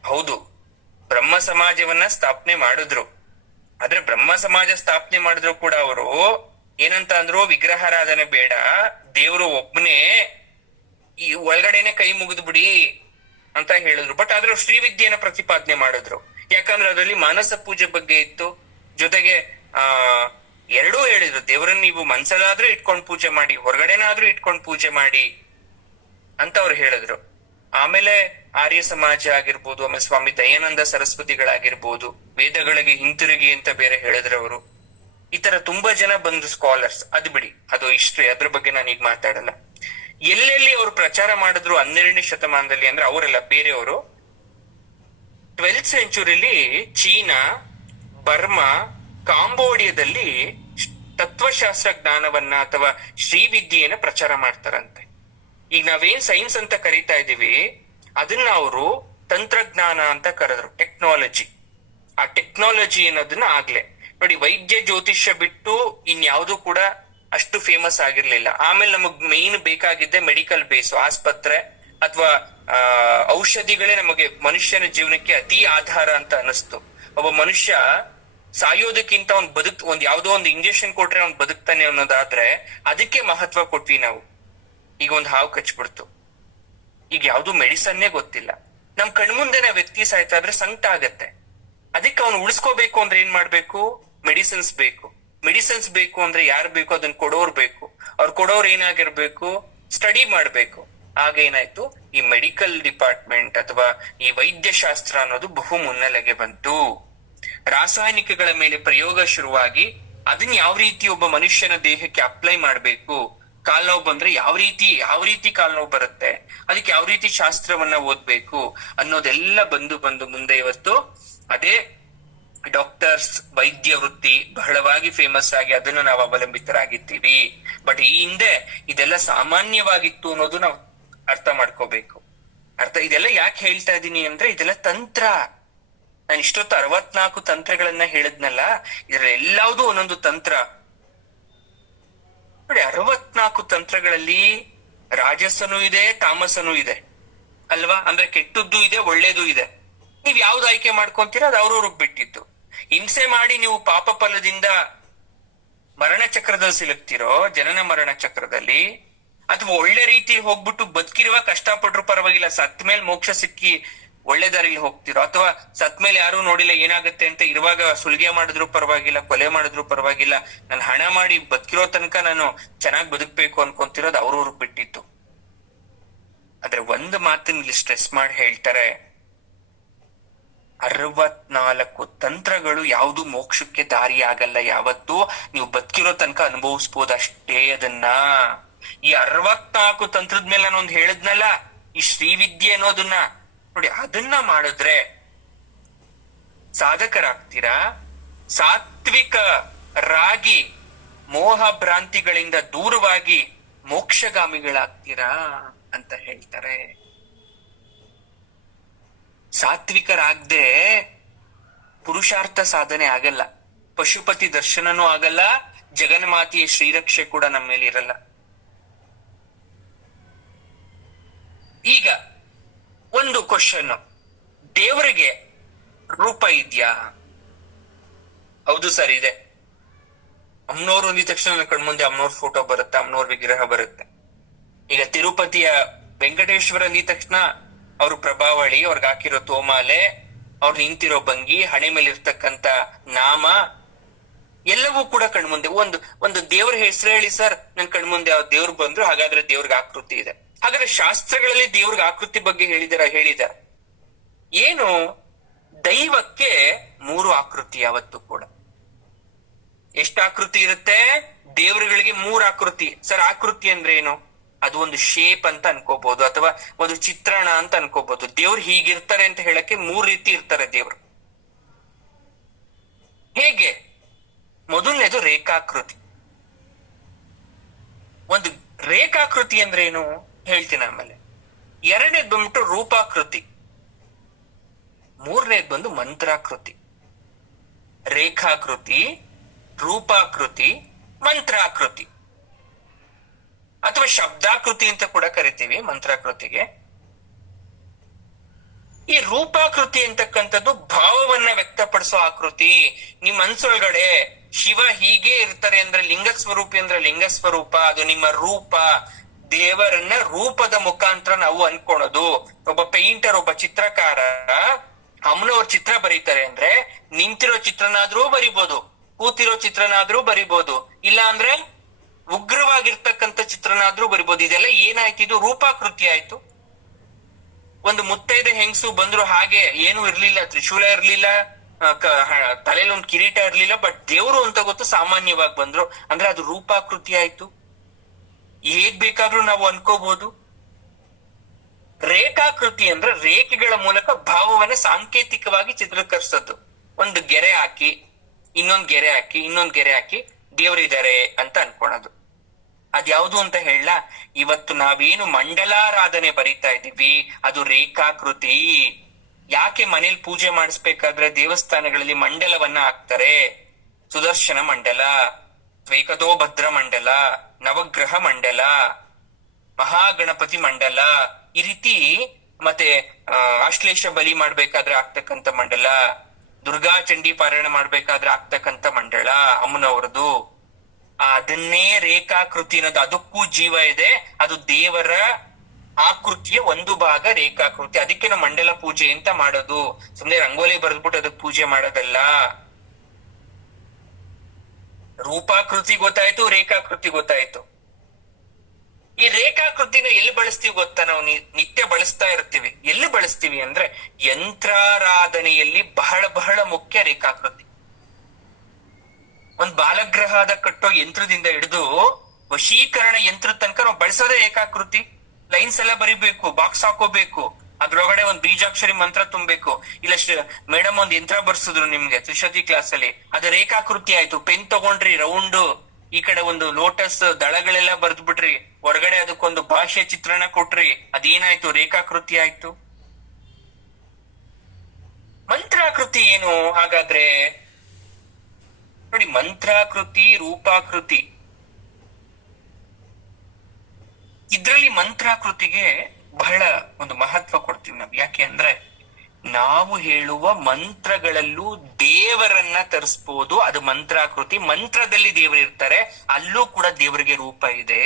ಹೌದು, ಬ್ರಹ್ಮ ಸಮಾಜವನ್ನ ಸ್ಥಾಪನೆ ಮಾಡಿದ್ರು. ಆದ್ರೆ ಬ್ರಹ್ಮ ಸಮಾಜ ಸ್ಥಾಪನೆ ಮಾಡಿದ್ರು ಕೂಡ ಅವರು ಏನಂತ ಅಂದ್ರು, ವಿಗ್ರಹಾರಾಧನೆ ಬೇಡ, ದೇವ್ರು ಒಬ್ನೇ, ಈ ಒಳಗಡೆನೆ ಕೈ ಮುಗಿದು ಬಿಡಿ ಅಂತ ಹೇಳಿದ್ರು. ಬಟ್ ಆದ್ರೆ ಶ್ರೀವಿದ್ಯೆನ ಪ್ರತಿಪಾದನೆ ಮಾಡಿದ್ರು. ಯಾಕಂದ್ರೆ ಅದರಲ್ಲಿ ಮಾನಸ ಪೂಜೆ ಬಗ್ಗೆ ಇತ್ತು, ಜೊತೆಗೆ ಎರಡೂ ಹೇಳಿದ್ರು, ದೇವರನ್ನ ನೀವು ಮನ್ಸಲ್ಲಾದ್ರೂ ಇಟ್ಕೊಂಡ್ ಪೂಜೆ ಮಾಡಿ, ಹೊರಗಡೆನಾದ್ರೂ ಇಟ್ಕೊಂಡ್ ಪೂಜೆ ಮಾಡಿ ಅಂತ ಅವ್ರು ಹೇಳಿದ್ರು. ಆಮೇಲೆ ಆರ್ಯ ಸಮಾಜ ಆಗಿರ್ಬೋದು, ಆಮೇಲೆ ಸ್ವಾಮಿ ದಯಾನಂದ ಸರಸ್ವತಿಗಳಾಗಿರ್ಬೋದು, ವೇದಗಳಿಗೆ ಹಿಂತಿರುಗಿ ಅಂತ ಬೇರೆ ಹೇಳಿದ್ರು ಅವರು. ಈ ತರ ತುಂಬಾ ಜನ ಬಂದ್ರು ಸ್ಕಾಲರ್ಸ್. ಅದು ಬಿಡಿ, ಅದು ಹಿಸ್ಟ್ರಿ, ಅದ್ರ ಬಗ್ಗೆ ನಾನು ಈಗ ಮಾತಾಡಲ್ಲ. ಎಲ್ಲೆಲ್ಲಿ ಅವರು ಪ್ರಚಾರ ಮಾಡಿದ್ರು 12ನೇ ಶತಮಾನದಲ್ಲಿ ಅಂದ್ರೆ ಅವರೆಲ್ಲ ಬೇರೆಯವರು. 12th ಸೆಂಚುರಿಲಿ ಚೀನಾ, ಬರ್ಮಾ, ಕಾಂಬೋಡಿಯಾದಲ್ಲಿ ತತ್ವಶಾಸ್ತ್ರ ಜ್ಞಾನವನ್ನ ಅಥವಾ ಶ್ರೀವಿದ್ಯೆಯನ್ನ ಪ್ರಚಾರ ಮಾಡ್ತಾರಂತೆ. ಈಗ ನಾವೇನ್ ಸೈನ್ಸ್ ಅಂತ ಕರಿತಾ ಇದೀವಿ, ಅದನ್ನ ಅವರು ತಂತ್ರಜ್ಞಾನ ಅಂತ ಕರೆದ್ರು, ಟೆಕ್ನಾಲಜಿ. ಆ ಟೆಕ್ನಾಲಜಿ ಅನ್ನೋದನ್ನ ಆಗ್ಲೇ ನೋಡಿ, ವೈದ್ಯ ಜ್ಯೋತಿಷ್ಯ ಬಿಟ್ಟು ಇನ್ಯಾವುದೂ ಕೂಡ ಅಷ್ಟು ಫೇಮಸ್ ಆಗಿರ್ಲಿಲ್ಲ. ಆಮೇಲೆ ನಮಗ್ ಮೇನ್ ಬೇಕಾಗಿದ್ದೆ ಮೆಡಿಕಲ್ ಬೇಸ್, ಆಸ್ಪತ್ರೆ ಅಥವಾ ಔಷಧಿಗಳೇ ನಮಗೆ ಮನುಷ್ಯನ ಜೀವನಕ್ಕೆ ಅತಿ ಆಧಾರ ಅಂತ ಅನಿಸ್ತು. ಒಬ್ಬ ಮನುಷ್ಯ ಸಾಯೋದಕ್ಕಿಂತ ಒಂದ್ ಯಾವ್ದೋ ಒಂದು ಇಂಜೆಕ್ಷನ್ ಕೊಟ್ರೆ ಅವ್ನ್ ಬದುಕ್ತಾನೆ ಅನ್ನೋದಾದ್ರೆ ಅದಕ್ಕೆ ಮಹತ್ವ ಕೊಟ್ವಿ ನಾವು. ಈಗ ಒಂದ್ ಹಾವು ಕಚ್ಬಿಡ್ತು, ಈಗ ಯಾವ್ದು ಮೆಡಿಸನ್ನೇ ಗೊತ್ತಿಲ್ಲ, ನಮ್ ಕಣ್ಮುಂದೆ ವ್ಯಕ್ತಿ ಸಾಯ್ತಾ ಇದ್ರೆ ಸಂಕಟ ಆಗತ್ತೆ. ಅದಕ್ಕೆ ಅವ್ನು ಉಳಿಸ್ಕೋಬೇಕು ಅಂದ್ರೆ ಏನ್ ಮಾಡ್ಬೇಕು? ಮೆಡಿಸಿನ್ಸ್ ಬೇಕು. ಮೆಡಿಸಿನ್ಸ್ ಬೇಕು ಅಂದ್ರೆ ಯಾರು ಬೇಕು? ಅದನ್ನ ಕೊಡೋರ್ ಬೇಕು. ಅವ್ರು ಕೊಡೋರ್ ಏನಾಗಿರ್ಬೇಕು? ಸ್ಟಡಿ ಮಾಡ್ಬೇಕು. ಆಗ ಏನಾಯ್ತು, ಈ ಮೆಡಿಕಲ್ ಡಿಪಾರ್ಟ್ಮೆಂಟ್ ಅಥವಾ ಈ ವೈದ್ಯಶಾಸ್ತ್ರ ಅನ್ನೋದು ಬಹು ಮುನ್ನೆಲೆಗೆ ಬಂತು. ರಾಸಾಯನಿಕಗಳ ಮೇಲೆ ಪ್ರಯೋಗ ಶುರುವಾಗಿ ಅದನ್ನ ಯಾವ ರೀತಿ ಒಬ್ಬ ಮನುಷ್ಯನ ದೇಹಕ್ಕೆ ಅಪ್ಲೈ ಮಾಡ್ಬೇಕು, ಕಾಲ್ ನೋವು ಬಂದ್ರೆ ಯಾವ ರೀತಿ ಕಾಲ್ ನೋವು ಬರುತ್ತೆ, ಅದಕ್ಕೆ ಯಾವ ರೀತಿ ಶಾಸ್ತ್ರವನ್ನ ಓದ್ಬೇಕು ಅನ್ನೋದೆಲ್ಲ ಬಂದು ಮುಂದೆ ಇವತ್ತು ಅದೇ ಡಾಕ್ಟರ್ಸ್ ವೈದ್ಯ ವೃತ್ತಿ ಬಹಳವಾಗಿ ಫೇಮಸ್ ಆಗಿ ಅದನ್ನು ನಾವು ಅವಲಂಬಿತರಾಗಿದ್ದೀವಿ. ಬಟ್ ಈ ಹಿಂದೆ ಇದೆಲ್ಲ ಸಾಮಾನ್ಯವಾಗಿತ್ತು ಅನ್ನೋದು ನಾವು ಅರ್ಥ ಮಾಡ್ಕೋಬೇಕು. ಇದೆಲ್ಲ ಯಾಕೆ ಹೇಳ್ತಾ ಇದ್ದೀನಿ ಅಂದ್ರೆ ಇದೆಲ್ಲ ತಂತ್ರ. ನಾನು ಇಷ್ಟೊತ್ತು 64 ತಂತ್ರಗಳನ್ನ ಹೇಳಿದ್ನಲ್ಲ, ಇದ್ರೆಲ್ಲದೂ ಒಂದೊಂದು ತಂತ್ರ ನೋಡಿ. 64 ತಂತ್ರಗಳಲ್ಲಿ ರಾಜಸನೂ ಇದೆ, ತಾಮಸನೂ ಇದೆ ಅಲ್ವಾ? ಅಂದ್ರೆ ಕೆಟ್ಟದ್ದು ಇದೆ, ಒಳ್ಳೇದು ಇದೆ. ನೀವ್ ಯಾವ್ದು ಆಯ್ಕೆ ಮಾಡ್ಕೊಂತೀರ ಅದು ಅವ್ರವ್ರಿಗೆ ಬಿಟ್ಟಿದ್ದು. ಹಿಂಸೆ ಮಾಡಿ ನೀವು ಪಾಪ ಫಲದಿಂದ ಮರಣ ಚಕ್ರದಲ್ಲಿ ಸಿಲುಕ್ತಿರೋ, ಜನನ ಮರಣ ಚಕ್ರದಲ್ಲಿ, ಅಥವಾ ಒಳ್ಳೆ ರೀತಿ ಹೋಗ್ಬಿಟ್ಟು ಬದುಕಿರುವ ಕಷ್ಟಪಟ್ರು ಪರವಾಗಿಲ್ಲ, ಸತ್ ಮೇಲೆ ಮೋಕ್ಷ ಸಿಕ್ಕಿ ಒಳ್ಳೆ ದಾರಿಲಿ ಹೋಗ್ತಿರೋ, ಅಥವಾ ಸತ್ ಮೇಲೆ ಯಾರು ನೋಡಿಲ್ಲ ಏನಾಗುತ್ತೆ ಅಂತ ಇರುವಾಗ ಸುಲಿಗೆ ಮಾಡಿದ್ರು ಪರವಾಗಿಲ್ಲ, ಕೊಲೆ ಮಾಡಿದ್ರು ಪರವಾಗಿಲ್ಲ, ನಾನು ಹಣ ಮಾಡಿ ಬದುಕಿರೋ ತನಕ ನಾನು ಚೆನ್ನಾಗಿ ಬದುಕ್ಬೇಕು ಅನ್ಕೊಂತಿರೋದು ಅವ್ರವ್ರಿಗೆ ಬಿಟ್ಟಿತ್ತು. ಆದ್ರೆ ಒಂದು ಮಾತನ್ನ ಇಲ್ಲಿ ಸ್ಟ್ರೆಸ್ ಮಾಡಿ ಹೇಳ್ತಾರೆ, 64 ತಂತ್ರಗಳು ಯಾವುದು ಮೋಕ್ಷಕ್ಕೆ ದಾರಿ ಆಗಲ್ಲ. ಯಾವತ್ತು ನೀವು ಬದುಕಿರೋ ತನಕ ಅನುಭವಿಸ್ಬೋದು ಅಷ್ಟೇ ಅದನ್ನ. ಈ 64 ತಂತ್ರದ ಮೇಲೆ ನಾನೊಂದು ಹೇಳಿದ್ನಲ್ಲ, ಈ ಶ್ರೀವಿದ್ಯೆ ಅನ್ನೋದನ್ನ ನೋಡಿ, ಅದನ್ನ ಮಾಡಿದ್ರೆ ಸಾಧಕರಾಗ್ತೀರಾ, ಸಾತ್ವಿಕರಾಗಿ ಮೋಹ ಭ್ರಾಂತಿಗಳಿಂದ ದೂರವಾಗಿ ಮೋಕ್ಷಗಾಮಿಗಳಾಗ್ತೀರಾ ಅಂತ ಹೇಳ್ತಾರೆ. ಸಾತ್ವಿಕರಾಗದೆ ಪುರುಷಾರ್ಥ ಸಾಧನೆ ಆಗಲ್ಲ, ಪಶುಪತಿ ದರ್ಶನನೂ ಆಗಲ್ಲ, ಜಗನ್ಮಾತೆಯ ಶ್ರೀರಕ್ಷೆ ಕೂಡ ನಮ್ಮ ಮೇಲೆ ಇರಲ್ಲ. ಈಗ ಒಂದು ಕ್ವಶನ್, ದೇವರಿಗೆ ರೂಪ ಇದೆಯಾ? ಹೌದು ಸರ್ ಇದೆ. ಅಮ್ಮನವ್ರು ಅಂದಿದ ತಕ್ಷಣ ನನ್ನ ಕಣ್ಮುಂದೆ ಅಮ್ಮನವ್ರ ಫೋಟೋ ಬರುತ್ತೆ, ಅಮ್ಮನವ್ರ ವಿಗ್ರಹ ಬರುತ್ತೆ. ಈಗ ತಿರುಪತಿಯ ವೆಂಕಟೇಶ್ವರ ಅಂದಿದ ತಕ್ಷಣ ಅವ್ರ ಪ್ರಭಾವಳಿ, ಅವ್ರಿಗೆ ಹಾಕಿರೋ ತೋಮಾಲೆ, ಅವ್ರು ನಿಂತಿರೋ ಭಂಗಿ, ಹಣೆ ಮೇಲೆ ಇರ್ತಕ್ಕಂತ ನಾಮ ಎಲ್ಲವೂ ಕೂಡ ಕಣ್ಮುಂದೆ. ಒಂದು ದೇವ್ರ ಹೆಸರು ಹೇಳಿ ಸರ್, ನನ್ ಕಣ್ಮುಂದೆ ಯಾವ ದೇವ್ರು ಬಂದ್ರು, ಹಾಗಾದ್ರೆ ದೇವ್ರಿಗೆ ಆಕೃತಿ ಇದೆ. ಹಾಗಾದ್ರೆ ಶಾಸ್ತ್ರಗಳಲ್ಲಿ ದೇವ್ರಿಗೆ ಆಕೃತಿ ಬಗ್ಗೆ ಹೇಳಿದಾರ ಏನು? ದೈವಕ್ಕೆ 3 ಆಕೃತಿ ಯಾವತ್ತೂ ಕೂಡ. ಎಷ್ಟು ಆಕೃತಿ ಇರುತ್ತೆ? ದೇವರುಗಳಿಗೆ 3 ಆಕೃತಿ. ಸರ್ ಆಕೃತಿ ಅಂದ್ರೆ ಏನು? ಅದು ಒಂದು ಶೇಪ್ ಅಂತ ಅನ್ಕೋಬಹುದು, ಅಥವಾ ಒಂದು ಚಿತ್ರಣ ಅಂತ ಅನ್ಕೋಬಹುದು. ದೇವ್ರು ಹೀಗಿರ್ತಾರೆ ಅಂತ ಹೇಳಕ್ಕೆ 3 ರೀತಿ ಇರ್ತಾರೆ ದೇವ್ರು. ಹೇಗೆ? ಮೊದಲನೇದು ರೇಖಾಕೃತಿ. ಒಂದು ರೇಖಾಕೃತಿ ಅಂದ್ರೆ ಏನು ಹೇಳ್ತೀನಿ ಆಮೇಲೆ. ಎರಡನೇದು ಬಂದ್ಬಿಟ್ಟು ರೂಪಾಕೃತಿ. ಮೂರನೇದು ಬಂದು ಮಂತ್ರಾಕೃತಿ. ರೇಖಾಕೃತಿ, ರೂಪಾಕೃತಿ, ಮಂತ್ರಾಕೃತಿ, ಅಥವಾ ಶಬ್ದಾಕೃತಿ ಅಂತ ಕೂಡ ಕರಿತೀವಿ ಮಂತ್ರಾಕೃತಿಗೆ. ಈ ರೂಪಾಕೃತಿ ಅಂತಕ್ಕಂಥದ್ದು ಭಾವವನ್ನ ವ್ಯಕ್ತಪಡಿಸೋ ಆಕೃತಿ. ನಿಮ್ ಮನ್ಸೊಳಗಡೆ ಶಿವ ಹೀಗೆ ಇರ್ತಾರೆ ಅಂದ್ರೆ ಲಿಂಗ ಸ್ವರೂಪಿ ಅಂದ್ರೆ ಲಿಂಗ ಸ್ವರೂಪ, ಅದು ನಿಮ್ಮ ರೂಪ. ದೇವರನ್ನ ರೂಪದ ಮುಖಾಂತರ ನಾವು ಅನ್ಕೊಳೋದು. ಒಬ್ಬ ಪೇಂಟರ್, ಒಬ್ಬ ಚಿತ್ರಕಾರ ಅಮ್ಮನವ್ರ ಚಿತ್ರ ಬರೀತಾರೆ ಅಂದ್ರೆ ನಿಂತಿರೋ ಚಿತ್ರನಾದ್ರೂ ಬರಿಬೋದು, ಕೂತಿರೋ ಚಿತ್ರನಾದ್ರೂ ಬರಿಬೋದು, ಇಲ್ಲ ಅಂದ್ರೆ ಉಗ್ರವಾಗಿರ್ತಕ್ಕಂಥ ಚಿತ್ರನಾದ್ರೂ ಬರಿಬೋದು. ಇದೆಲ್ಲ ಏನಾಯ್ತು? ಇದು ರೂಪಾಕೃತಿ ಆಯ್ತು. ಒಂದು ಮುತ್ತೈದೆ ಹೆಂಗಸು ಬಂದ್ರು, ಹಾಗೆ ಏನು ಇರ್ಲಿಲ್ಲ, ತ್ರಿಶೂಲ ಇರ್ಲಿಲ್ಲ, ತಲೆಯಲ್ಲಿ ಒಂದು ಕಿರೀಟ ಇರ್ಲಿಲ್ಲ, ಬಟ್ ದೇವ್ರು ಅಂತ ಗೊತ್ತು, ಸಾಮಾನ್ಯವಾಗಿ ಬಂದ್ರು ಅಂದ್ರೆ ಅದು ರೂಪಾಕೃತಿ ಆಯ್ತು. ಹೇಗ್ ಬೇಕಾದ್ರೂ ನಾವು ಅನ್ಕೋಬಹುದು. ರೇಖಾಕೃತಿ ಅಂದ್ರೆ ರೇಖೆಗಳ ಮೂಲಕ ಭಾವವನ್ನ ಸಾಂಕೇತಿಕವಾಗಿ ಚಿತ್ರೀಕರಿಸೋದು. ಒಂದು ಗೆರೆ ಹಾಕಿ, ಇನ್ನೊಂದ್ ಗೆರೆ ಹಾಕಿ, ಇನ್ನೊಂದ್ ಗೆರೆ ಹಾಕಿ ದೇವರಿದ್ದಾರೆ ಅಂತ ಅನ್ಕೊಳೋದು. ಅದ್ಯಾವುದು ಅಂತ ಹೇಳ? ಇವತ್ತು ನಾವೇನು ಮಂಡಲಾರಾಧನೆ ಬರೀತಾ ಇದೀವಿ ಅದು ರೇಖಾಕೃತಿ. ಯಾಕೆ ಮನೇಲಿ ಪೂಜೆ ಮಾಡಿಸ್ಬೇಕಾದ್ರೆ ದೇವಸ್ಥಾನಗಳಲ್ಲಿ ಮಂಡಲವನ್ನ ಹಾಕ್ತಾರೆ? ಸುದರ್ಶನ ಮಂಡಲ, ದ್ವೈಕದೋ ಭದ್ರ ಮಂಡಲ, ನವಗ್ರಹ ಮಂಡಲ, ಮಹಾಗಣಪತಿ ಮಂಡಲ, ಈ ರೀತಿ. ಮತ್ತೆ ಆಶ್ಲೇಷ ಬಲಿ ಮಾಡ್ಬೇಕಾದ್ರೆ ಆಗ್ತಕ್ಕಂಥ ಮಂಡಲ, ದುರ್ಗಾ ಚಂಡಿ ಪಾರಾಯಣ ಮಾಡ್ಬೇಕಾದ್ರೆ ಆಗ್ತಕ್ಕಂಥ ಮಂಡಳ ಅಮ್ಮನವ್ರದು. ಅದನ್ನೇ ರೇಖಾಕೃತಿ ಅನ್ನೋದು. ಅದಕ್ಕೂ ಜೀವ ಇದೆ. ಅದು ದೇವರ ಆಕೃತಿಯ ಒಂದು ಭಾಗ ರೇಖಾಕೃತಿ. ಅದಕ್ಕೆ ನಾವು ಮಂಡಲ ಪೂಜೆ ಅಂತ ಮಾಡೋದು. ಸುಮ್ನೆ ರಂಗೋಲಿ ಬರೆದ್ಬಿಟ್ಟು ಅದಕ್ಕೆ ಪೂಜೆ ಮಾಡೋದಲ್ಲ. ರೂಪಾಕೃತಿ ಗೊತ್ತಾಯ್ತು, ರೇಖಾಕೃತಿ ಗೊತ್ತಾಯ್ತು. ಈ ರೇಖಾಕೃತಿನ ಎಲ್ಲಿ ಬಳಸ್ತೀವಿ ಗೊತ್ತಾ? ನಾವು ನಿತ್ಯ ಬಳಸ್ತಾ ಇರ್ತೀವಿ. ಎಲ್ಲಿ ಬಳಸ್ತೀವಿ ಅಂದ್ರೆ ಯಂತ್ರಾರಾಧನೆಯಲ್ಲಿ ಬಹಳ ಬಹಳ ಮುಖ್ಯ ರೇಖಾಕೃತಿ. ಒಂದ್ ಬಾಲಗ್ರಹದ ಕಟ್ಟೋ ಯಂತ್ರದಿಂದ ಹಿಡಿದು ವಶೀಕರಣ ಯಂತ್ರ ತನಕ ನಾವು ಬಳಸೋದೇ ರೇಖಾಕೃತಿ. ಲೈನ್ಸ್ ಎಲ್ಲ ಬರಿಬೇಕು, ಬಾಕ್ಸ್ ಹಾಕೋಬೇಕು, ಅದ್ರೊಳಗಡೆ ಒಂದ್ ಬೀಜಾಕ್ಷರಿ ಮಂತ್ರ ತುಂಬೇಕು. ಇಲ್ಲ ಮೇಡಮ್ ಒಂದ್ ಯಂತ್ರ ಬರ್ಸಿದ್ರು ನಿಮ್ಗೆ ತ್ರಿಶತಿ ಕ್ಲಾಸ್ ಅಲ್ಲಿ, ಅದು ರೇಖಾಕೃತಿ ಆಯ್ತು. ಪೆನ್ ತಗೊಂಡ್ರಿ ರೌಂಡ್, ಈ ಕಡೆ ಒಂದು ಲೋಟಸ್ ದಳಗಳೆಲ್ಲ ಬರ್ದ್ ಬಿಟ್ರಿ, ಹೊರಗಡೆ ಅದಕ್ಕೊಂದು ಭಾಷೆ ಚಿತ್ರಣ ಕೊಟ್ರಿ, ಅದೇನಾಯ್ತು? ರೇಖಾಕೃತಿ ಆಯ್ತು. ಮಂತ್ರಾಕೃತಿ ಏನು ಹಾಗಾದ್ರೆ? ನೋಡಿ, ಮಂತ್ರಾಕೃತಿ, ರೂಪಾಕೃತಿ, ಇದ್ರಲ್ಲಿ ಮಂತ್ರಾಕೃತಿಗೆ ಬಹಳ ಒಂದು ಮಹತ್ವ ಕೊಡ್ತೀವಿ ನಾವು. ಯಾಕೆ ಅಂದ್ರೆ ನಾವು ಹೇಳುವ ಮಂತ್ರಗಳಲ್ಲೂ ದೇವರನ್ನ ತರಿಸ್ಬೋದು. ಅದು ಮಂತ್ರಾಕೃತಿ. ಮಂತ್ರದಲ್ಲಿ ದೇವರು ಇರ್ತಾರೆ, ಅಲ್ಲೂ ಕೂಡ ದೇವರಿಗೆ ರೂಪ ಇದೆ.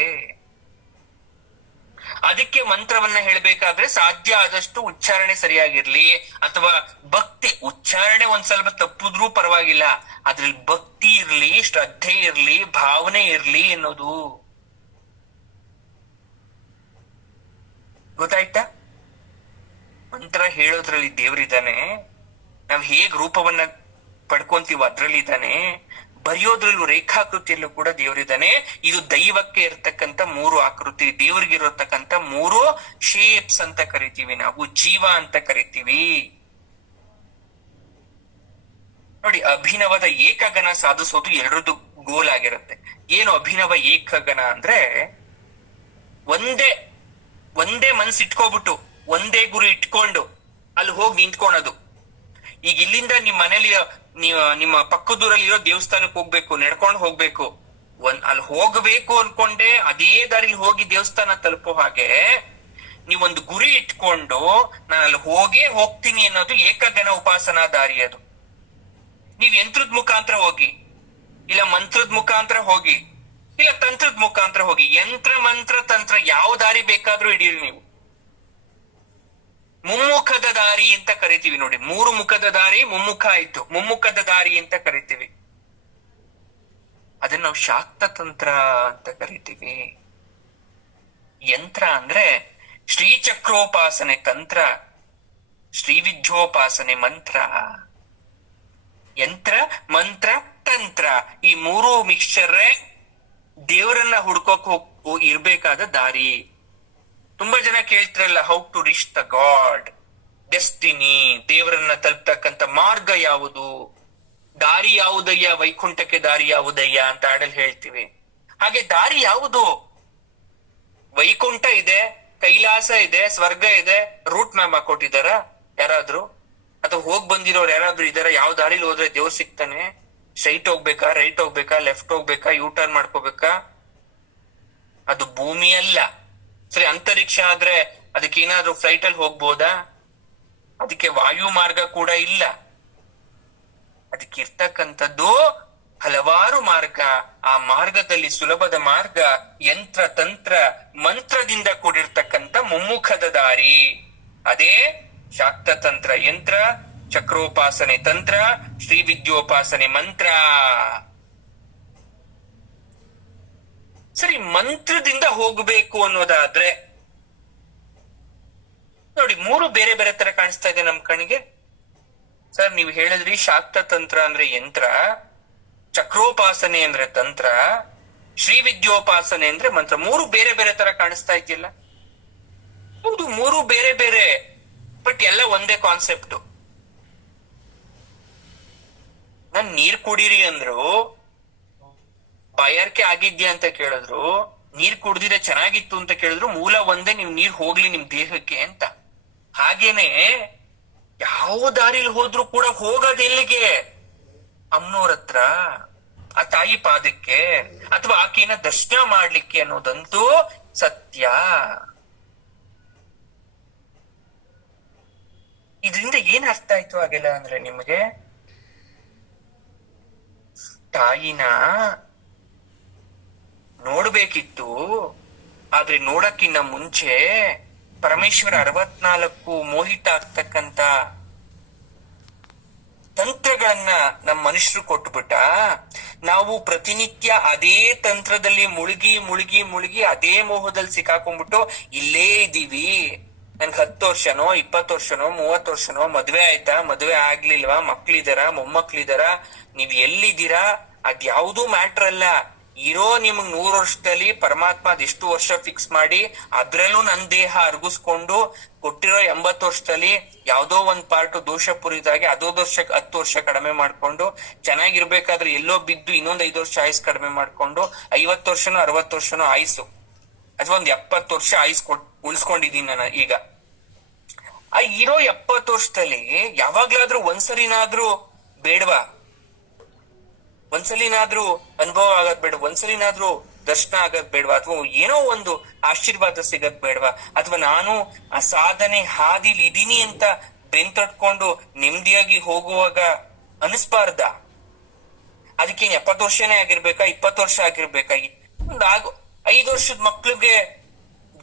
ಅದಕ್ಕೆ ಮಂತ್ರವನ್ನ ಹೇಳ್ಬೇಕಾದ್ರೆ ಸಾಧ್ಯ ಆದಷ್ಟು ಉಚ್ಚಾರಣೆ ಸರಿಯಾಗಿರ್ಲಿ, ಅಥವಾ ಭಕ್ತಿ, ಉಚ್ಚಾರಣೆ ಒಂದ್ ಸ್ವಲ್ಪ ತಪ್ಪಿದ್ರೂ ಪರವಾಗಿಲ್ಲ, ಅದ್ರಲ್ಲಿ ಭಕ್ತಿ ಇರ್ಲಿ, ಶ್ರದ್ಧೆ ಇರ್ಲಿ, ಭಾವನೆ ಇರ್ಲಿ ಅನ್ನೋದು ಗೊತ್ತಾಯ್ತಾ? ಮಂತ್ರ ಹೇಳೋದ್ರಲ್ಲಿ ದೇವರಿದ್ದಾನೆ, ನಾವ್ ಹೇಗ್ ರೂಪವನ್ನ ಪಡ್ಕೊಂತೀವೋ ಅದ್ರಲ್ಲಿ ಇದ್ದಾನೆ, ಬರೆಯೋದ್ರಲ್ಲೂ ರೇಖಾಕೃತಿಯಲ್ಲೂ ಕೂಡ ದೇವರಿದ್ದಾನೆ. ಇದು ದೈವಕ್ಕೆ ಇರ್ತಕ್ಕಂಥ 3 ಆಕೃತಿ, ದೇವರಿಗೆ ಇರತಕ್ಕಂಥ 3 ಶೇಪ್ಸ್ ಅಂತ ಕರಿತೀವಿ ನಾವು, ಜೀವ ಅಂತ ಕರಿತೀವಿ. ನೋಡಿ, ಅಭಿನವದ ಏಕಗಣ ಸಾಧಿಸೋದು ಎರಡರದ್ದು ಗೋಲ್ ಆಗಿರುತ್ತೆ. ಏನು ಅಭಿನವ ಏಕಗಣ ಅಂದ್ರೆ, ಒಂದೇ ಮನ್ಸು ಇಟ್ಕೋಬಿಟ್ಟು, ಒಂದೇ ಗುರಿ ಇಟ್ಕೊಂಡು ಅಲ್ಲಿ ಹೋಗಿ ನಿಂತ್ಕೊಳೋದು. ಈಗ ಇಲ್ಲಿಂದ ನಿಮ್ ಮನೇಲಿ ನಿಮ್ಮ ಪಕ್ಕದೂರಲ್ಲಿ ಇರೋ ದೇವಸ್ಥಾನಕ್ಕೆ ಹೋಗ್ಬೇಕು, ನಡ್ಕೊಂಡು ಹೋಗ್ಬೇಕು, ಅಲ್ಲಿ ಹೋಗ್ಬೇಕು ಅನ್ಕೊಂಡೆ ಅದೇ ದಾರಿಲಿ ಹೋಗಿ ದೇವಸ್ಥಾನ ತಲುಪೋ ಹಾಗೆ ನೀವೊಂದು ಗುರಿ ಇಟ್ಕೊಂಡು ನಾನು ಅಲ್ಲಿ ಹೋಗ್ತೀನಿ ಅನ್ನೋದು ಏಕಗಣ ಉಪಾಸನಾ ದಾರಿ. ಅದು ನೀವ್ ಯಂತ್ರದ ಮುಖಾಂತರ ಹೋಗಿ, ಇಲ್ಲ ಮಂತ್ರದ ಮುಖಾಂತರ ಹೋಗಿ, ಇಲ್ಲ ತಂತ್ರದ ಮುಖಾಂತರ ಹೋಗಿ, ಯಂತ್ರ ಮಂತ್ರ ತಂತ್ರ ಯಾವ ದಾರಿ ಬೇಕಾದ್ರೂ ಹಿಡೀರಿ ನೀವು. ಮುಮ್ಮುಖದ ದಾರಿ ಅಂತ ಕರಿತೀವಿ ನೋಡಿ. 3 ಮುಖದ ದಾರಿ ಮುಮ್ಮುಖ ಆಯ್ತು, ಮುಮ್ಮುಖದ ದಾರಿ ಅಂತ ಕರಿತೀವಿ. ಅದನ್ನ ನಾವು ಶಾಕ್ತ ತಂತ್ರ ಅಂತ ಕರಿತೀವಿ. ಯಂತ್ರ ಅಂದ್ರೆ ಶ್ರೀಚಕ್ರೋಪಾಸನೆ ತಂತ್ರ, ಶ್ರೀವಿದ್ಯೋಪಾಸನೆ ಮಂತ್ರ. ಯಂತ್ರ, ಮಂತ್ರ, ತಂತ್ರ, ಈ 3 ಮಿಕ್ಸ್ಚರ್ರೇ ದೇವರನ್ನ ಹುಡ್ಕೋಕ್ ಇರ್ಬೇಕಾದ ದಾರಿ. ತುಂಬಾ ಜನ ಕೇಳ್ತಿರಲ್ಲ, how to reach the God, destiny, ದೇವರನ್ನ ತಲುಪ್ತಕ್ಕಂಥ ಮಾರ್ಗ ಯಾವುದು, ದಾರಿ ಯಾವುದಯ್ಯ, ವೈಕುಂಠಕ್ಕೆ ದಾರಿ ಯಾವುದಯ್ಯ ಅಂತ ಆಡಲ್ ಹೇಳ್ತೀವಿ. ಹಾಗೆ ದಾರಿ ಯಾವುದು? ವೈಕುಂಠ ಇದೆ, ಕೈಲಾಸ ಇದೆ, ಸ್ವರ್ಗ ಇದೆ. ರೂಟ್ ಮ್ಯಾಪ್ ಹಾಕೊಟ್ಟಿದಾರ ಯಾರಾದ್ರೂ? ಅಥವಾ ಹೋಗ್ ಬಂದಿರೋರು ಯಾರಾದ್ರೂ ಇದಾರ? ಯಾವ ದಾರಿಲಿ ಹೋದ್ರೆ ದೇವ್ರು ಸಿಗ್ತಾನೆ? ಸ್ಟ್ರೈಟ್ ಹೋಗ್ಬೇಕಾ, ರೈಟ್ ಹೋಗ್ಬೇಕಾ, ಲೆಫ್ಟ್ ಹೋಗ್ಬೇಕಾ, ಯೂ ಟರ್ನ್ ಮಾಡ್ಕೋಬೇಕಾ? ಅದು ಭೂಮಿ ಅಲ್ಲ. ಸರಿ, ಅಂತರಿಕ್ಷ ಆದ್ರೆ ಅದಕ್ಕೇನಾದ್ರೂ ಫ್ಲೈಟ್ ಅಲ್ಲಿ ಹೋಗ್ಬೋದಾ? ಅದಕ್ಕೆ ವಾಯು ಮಾರ್ಗ ಕೂಡ ಇಲ್ಲ. ಅದಕ್ಕಿರ್ತಕ್ಕಂಥದ್ದು ಹಲವಾರು ಮಾರ್ಗ. ಆ ಮಾರ್ಗದಲ್ಲಿ ಸುಲಭದ ಮಾರ್ಗ ಯಂತ್ರ, ತಂತ್ರ, ಮಂತ್ರದಿಂದ ಕೂಡಿರ್ತಕ್ಕಂಥ ಮುಮ್ಮುಖದ ದಾರಿ. ಅದೇ ಶಾಕ್ತ ತಂತ್ರ ಯಂತ್ರ, ಚಕ್ರೋಪಾಸನೆ ತಂತ್ರ, ಶ್ರೀವಿದ್ಯೋಪಾಸನೆ ಮಂತ್ರ. ಸರಿ, ಮಂತ್ರದಿಂದ ಹೋಗ್ಬೇಕು ಅನ್ನೋದಾದ್ರೆ ನೋಡಿ, 3 ಬೇರೆ ಬೇರೆ ತರ ಕಾಣಿಸ್ತಾ ಇದೆ ನಮ್ ಕಣ್ಣಿಗೆ. ಸರ್, ನೀವು ಹೇಳಿದ್ರಿ ಶಾಕ್ತ ತಂತ್ರ ಅಂದ್ರೆ ಯಂತ್ರ, ಚಕ್ರೋಪಾಸನೆ ಅಂದ್ರೆ ತಂತ್ರ, ಶ್ರೀವಿದ್ಯೋಪಾಸನೆ ಅಂದ್ರೆ ಮಂತ್ರ. 3 ಬೇರೆ ಬೇರೆ ತರ ಕಾಣಿಸ್ತಾ ಇದೆಯಲ್ಲ? ಹೌದು, 3 ಬೇರೆ ಬೇರೆ, ಬಟ್ ಎಲ್ಲ ಒಂದೇ ಕಾನ್ಸೆಪ್ಟ್. ನಾನ್ ನೀರ್ ಕುಡೀರಿ ಅಂದ್ರು, ಬಾಯಾರಿಕೆ ಆಗಿದ್ಯಾ ಅಂತ ಕೇಳಿದ್ರು, ನೀರ್ ಕುಡ್ದಿದ್ರೆ ಚೆನ್ನಾಗಿತ್ತು ಅಂತ ಕೇಳಿದ್ರು, ಮೂಲ ಒಂದೇ, ನೀವ್ ನೀರ್ ಹೋಗ್ಲಿ ನಿಮ್ ದೇಹಕ್ಕೆ ಅಂತ. ಹಾಗೇನೆ ಯಾವ ದಾರಿಲಿ ಹೋದ್ರು ಕೂಡ ಹೋಗೋದೆಲ್ಲಿಗೆ? ಅಮ್ಮನವ್ರ ಹತ್ರ, ಆ ತಾಯಿ ಪಾದಕ್ಕೆ, ಅಥವಾ ಆಕೆನ ದರ್ಶನ ಮಾಡ್ಲಿಕ್ಕೆ ಅನ್ನೋದಂತೂ ಸತ್ಯ. ಇದರಿಂದ ಏನ್ ಅರ್ಥ ಆಯ್ತು ಹಾಗೆಲ್ಲ ಅಂದ್ರೆ ನಿಮ್ಗೆ? ತಾಯಿನ ನೋಡ್ಬೇಕಿತ್ತು, ಆದ್ರೆ ನೋಡಕ್ಕಿನ್ನ ಮುಂಚೆ ಪರಮೇಶ್ವರ 64 ಮೋಹಿತ ಆಗ್ತಕ್ಕಂತ ತಂತ್ರಗಳನ್ನ ನಮ್ಮ ಮನುಷ್ಯರು ಕೊಟ್ಬಿಟ್ಟ. ನಾವು ಪ್ರತಿನಿತ್ಯ ಅದೇ ತಂತ್ರದಲ್ಲಿ ಮುಳುಗಿ ಮುಳುಗಿ ಮುಳುಗಿ ಅದೇ ಮೋಹದಲ್ಲಿ ಸಿಕ್ಕಾಕೊಂಡ್ಬಿಟ್ಟು ಇಲ್ಲೇ ಇದೀವಿ. ನನ್ಗೆ 10 ವರ್ಷನೋ 20 ವರ್ಷನೋ 30 ವರ್ಷನೋ ಮದ್ವೆ ಆಯ್ತಾ, ಮದ್ವೆ ಆಗ್ಲಿಲ್ವಾ, ಮಕ್ಳಿದಾರ, ಮೊಮ್ಮಕ್ಳಿದಾರ, ನೀವ್ ಎಲ್ಲಿದ್ದೀರಾ, ಅದ್ಯಾವುದೂ ಮ್ಯಾಟ್ರ್ ಅಲ್ಲ. ಇರೋ ನಿಮಗ್ 100 ವರ್ಷದಲ್ಲಿ ಪರಮಾತ್ಮ ಅದೆಷ್ಟು ವರ್ಷ ಫಿಕ್ಸ್ ಮಾಡಿ ಅದ್ರಲ್ಲೂ ನನ್ ದೇಹ ಅರ್ಗಿಸ್ಕೊಂಡು ಕೊಟ್ಟಿರೋ 80 ವರ್ಷದಲ್ಲಿ ಯಾವ್ದೋ ಒಂದ್ ಪಾರ್ಟ್ ದೋಷಪೂರಿತಾಗಿ ಅದೋ 10 ವರ್ಷ ಕಡಿಮೆ ಮಾಡ್ಕೊಂಡು ಚೆನ್ನಾಗಿರ್ಬೇಕಾದ್ರೆ ಎಲ್ಲೋ ಬಿದ್ದು ಇನ್ನೊಂದ್ 5 ವರ್ಷ ಆಯುಸ್ ಕಡಿಮೆ ಮಾಡ್ಕೊಂಡು 50 ವರ್ಷನೋ 60 ವರ್ಷನೋ ಆಯುಸ್ಸು ಅಥವಾ ಒಂದ್ 70 ವರ್ಷ ಆಯುಸ್ ಉಳಿಸ್ಕೊಂಡಿದೀನಿ ನಾನು ಈಗ. ಆ ಇರೋ 70 ವರ್ಷದಲ್ಲಿ ಯಾವಾಗ್ಲಾದ್ರೂ ಒಂದ್ಸಲಿನಾದ್ರೂ ಬೇಡ್ವಾ? ಒಂದ್ಸಲಿನಾದ್ರೂ ಅನುಭವ ಆಗದ್ ಬೇಡ? ಒಂದ್ಸಲಿನಾದ್ರೂ ದರ್ಶನ ಆಗದ್ ಬೇಡ್ವಾ? ಅಥವಾ ಏನೋ ಒಂದು ಆಶೀರ್ವಾದ ಸಿಗದ್ ಬೇಡ್ವಾ? ಅಥವಾ ನಾನು ಆ ಸಾಧನೆ ಹಾದಿಲ್ ಇದೀನಿ ಅಂತ ಬೆಂತಟ್ಕೊಂಡು ನೆಮ್ಮದಿಯಾಗಿ ಹೋಗುವಾಗ ಅನಿಸ್ಬಾರ್ದ? ಅದಕ್ಕೇನ್ 70 ವರ್ಷನೇ ಆಗಿರ್ಬೇಕಾ? 20 ವರ್ಷ ಆಗಿರ್ಬೇಕಾ? ಒಂದ್ 5 ವರ್ಷದ ಮಕ್ಳಿಗೆ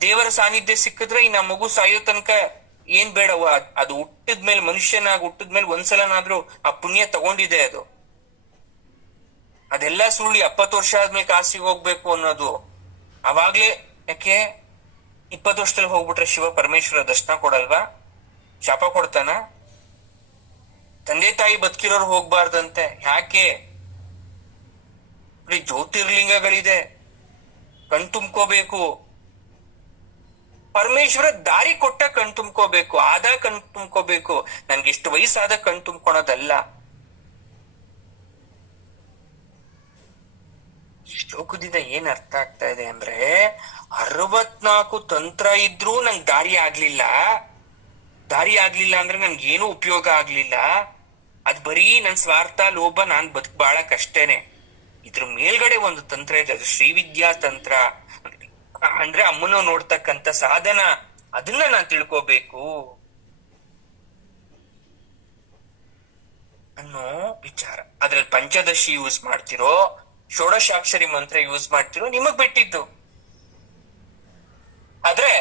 ದೇವರ ಸಾನ್ನಿಧ್ಯ ಸಿಕ್ಕಿದ್ರೆ ಇನ್ನ ಮಗು ಸಾಯೋ ತನಕ ಏನ್ ಬೇಡವ? ಅದು ಹುಟ್ಟಿದ್ಮೇಲೆ, ಮನುಷ್ಯನಾಗಿ ಹುಟ್ಟಿದ್ಮೇಲೆ ಒಂದ್ಸಲನಾದ್ರೂ ಆ ಪುಣ್ಯ ತಗೊಂಡಿದೆ ಅದು. ಅದೆಲ್ಲ ಸುಳ್ಳು. 70 ವರ್ಷ ಆದ್ಮೇಲೆ ಕಾಸಿಗೆ ಹೋಗ್ಬೇಕು ಅನ್ನೋದು ಅವಾಗ್ಲೇ. ಯಾಕೆ 20 ವರ್ಷದಲ್ಲಿ ಹೋಗ್ಬಿಟ್ರೆ ಶಿವ ಪರಮೇಶ್ವರ ದರ್ಶನ ಕೊಡಲ್ವಾ? ಶಾಪ ಕೊಡ್ತಾನ? ತಂದೆ ತಾಯಿ ಬದುಕಿರೋರು ಹೋಗ್ಬಾರ್ದಂತೆ ಯಾಕೆ? ಜ್ಯೋತಿರ್ಲಿಂಗಗಳಿದೆ, ಕಣ್ ತುಂಬ್ಕೋಬೇಕು. ಪರಮೇಶ್ವರ ದಾರಿ ಕೊಟ್ಟ ಕಣ್ ತುಂಬ್ಕೋಬೇಕು, ಆದ ಕಣ್ ತುಂಬ್ಕೋಬೇಕು. ನನ್ಗೆ ಎಷ್ಟು ವಯಸ್ಸಾದ ಕಣ್ ತುಂಬ್ಕೊಳೋದಲ್ಲ. ಶ್ಲೋಕದಿಂದ ಏನ್ ಅರ್ಥ ಆಗ್ತಾ ಇದೆ ಅಂದ್ರೆ, 64 ತಂತ್ರ ಇದ್ರೂ ನಂಗೆ ದಾರಿ ಆಗ್ಲಿಲ್ಲ ಅಂದ್ರೆ ನನ್ಗೇನು ಉಪಯೋಗ ಆಗ್ಲಿಲ್ಲ. ಅದ್ ಬರೀ ನನ್ ಸ್ವಾರ್ಥ, ಲೋಭ, ನಾನ್ ಬಾಳಕಷ್ಟೇನೆ. ಇದ್ರ ಮೇಲ್ಗಡೆ ಒಂದು ತಂತ್ರ ಇದೆ, ಅದು ಶ್ರೀವಿದ್ಯಾ ತಂತ್ರ. ಅಂದ್ರೆ ಅಮ್ಮನ ನೋಡ್ತಕ್ಕಂತ ಸಾಧನ, ಅದನ್ನ ನಾನ್ ತಿಳ್ಕೋಬೇಕು ಅನ್ನೋ ವಿಚಾರ. ಅದ್ರಲ್ಲಿ ಪಂಚದಶಿ ಯೂಸ್ ಮಾಡ್ತಿರೋ, ಷೋಡಶಾಕ್ಷರಿ ಮಂತ್ರ ಯೂಸ್ ಮಾಡ್ತಿರೋ ನಿಮಗ್ ಬಿಟ್ಟಿದ್ದು. ಆದ್ರೆ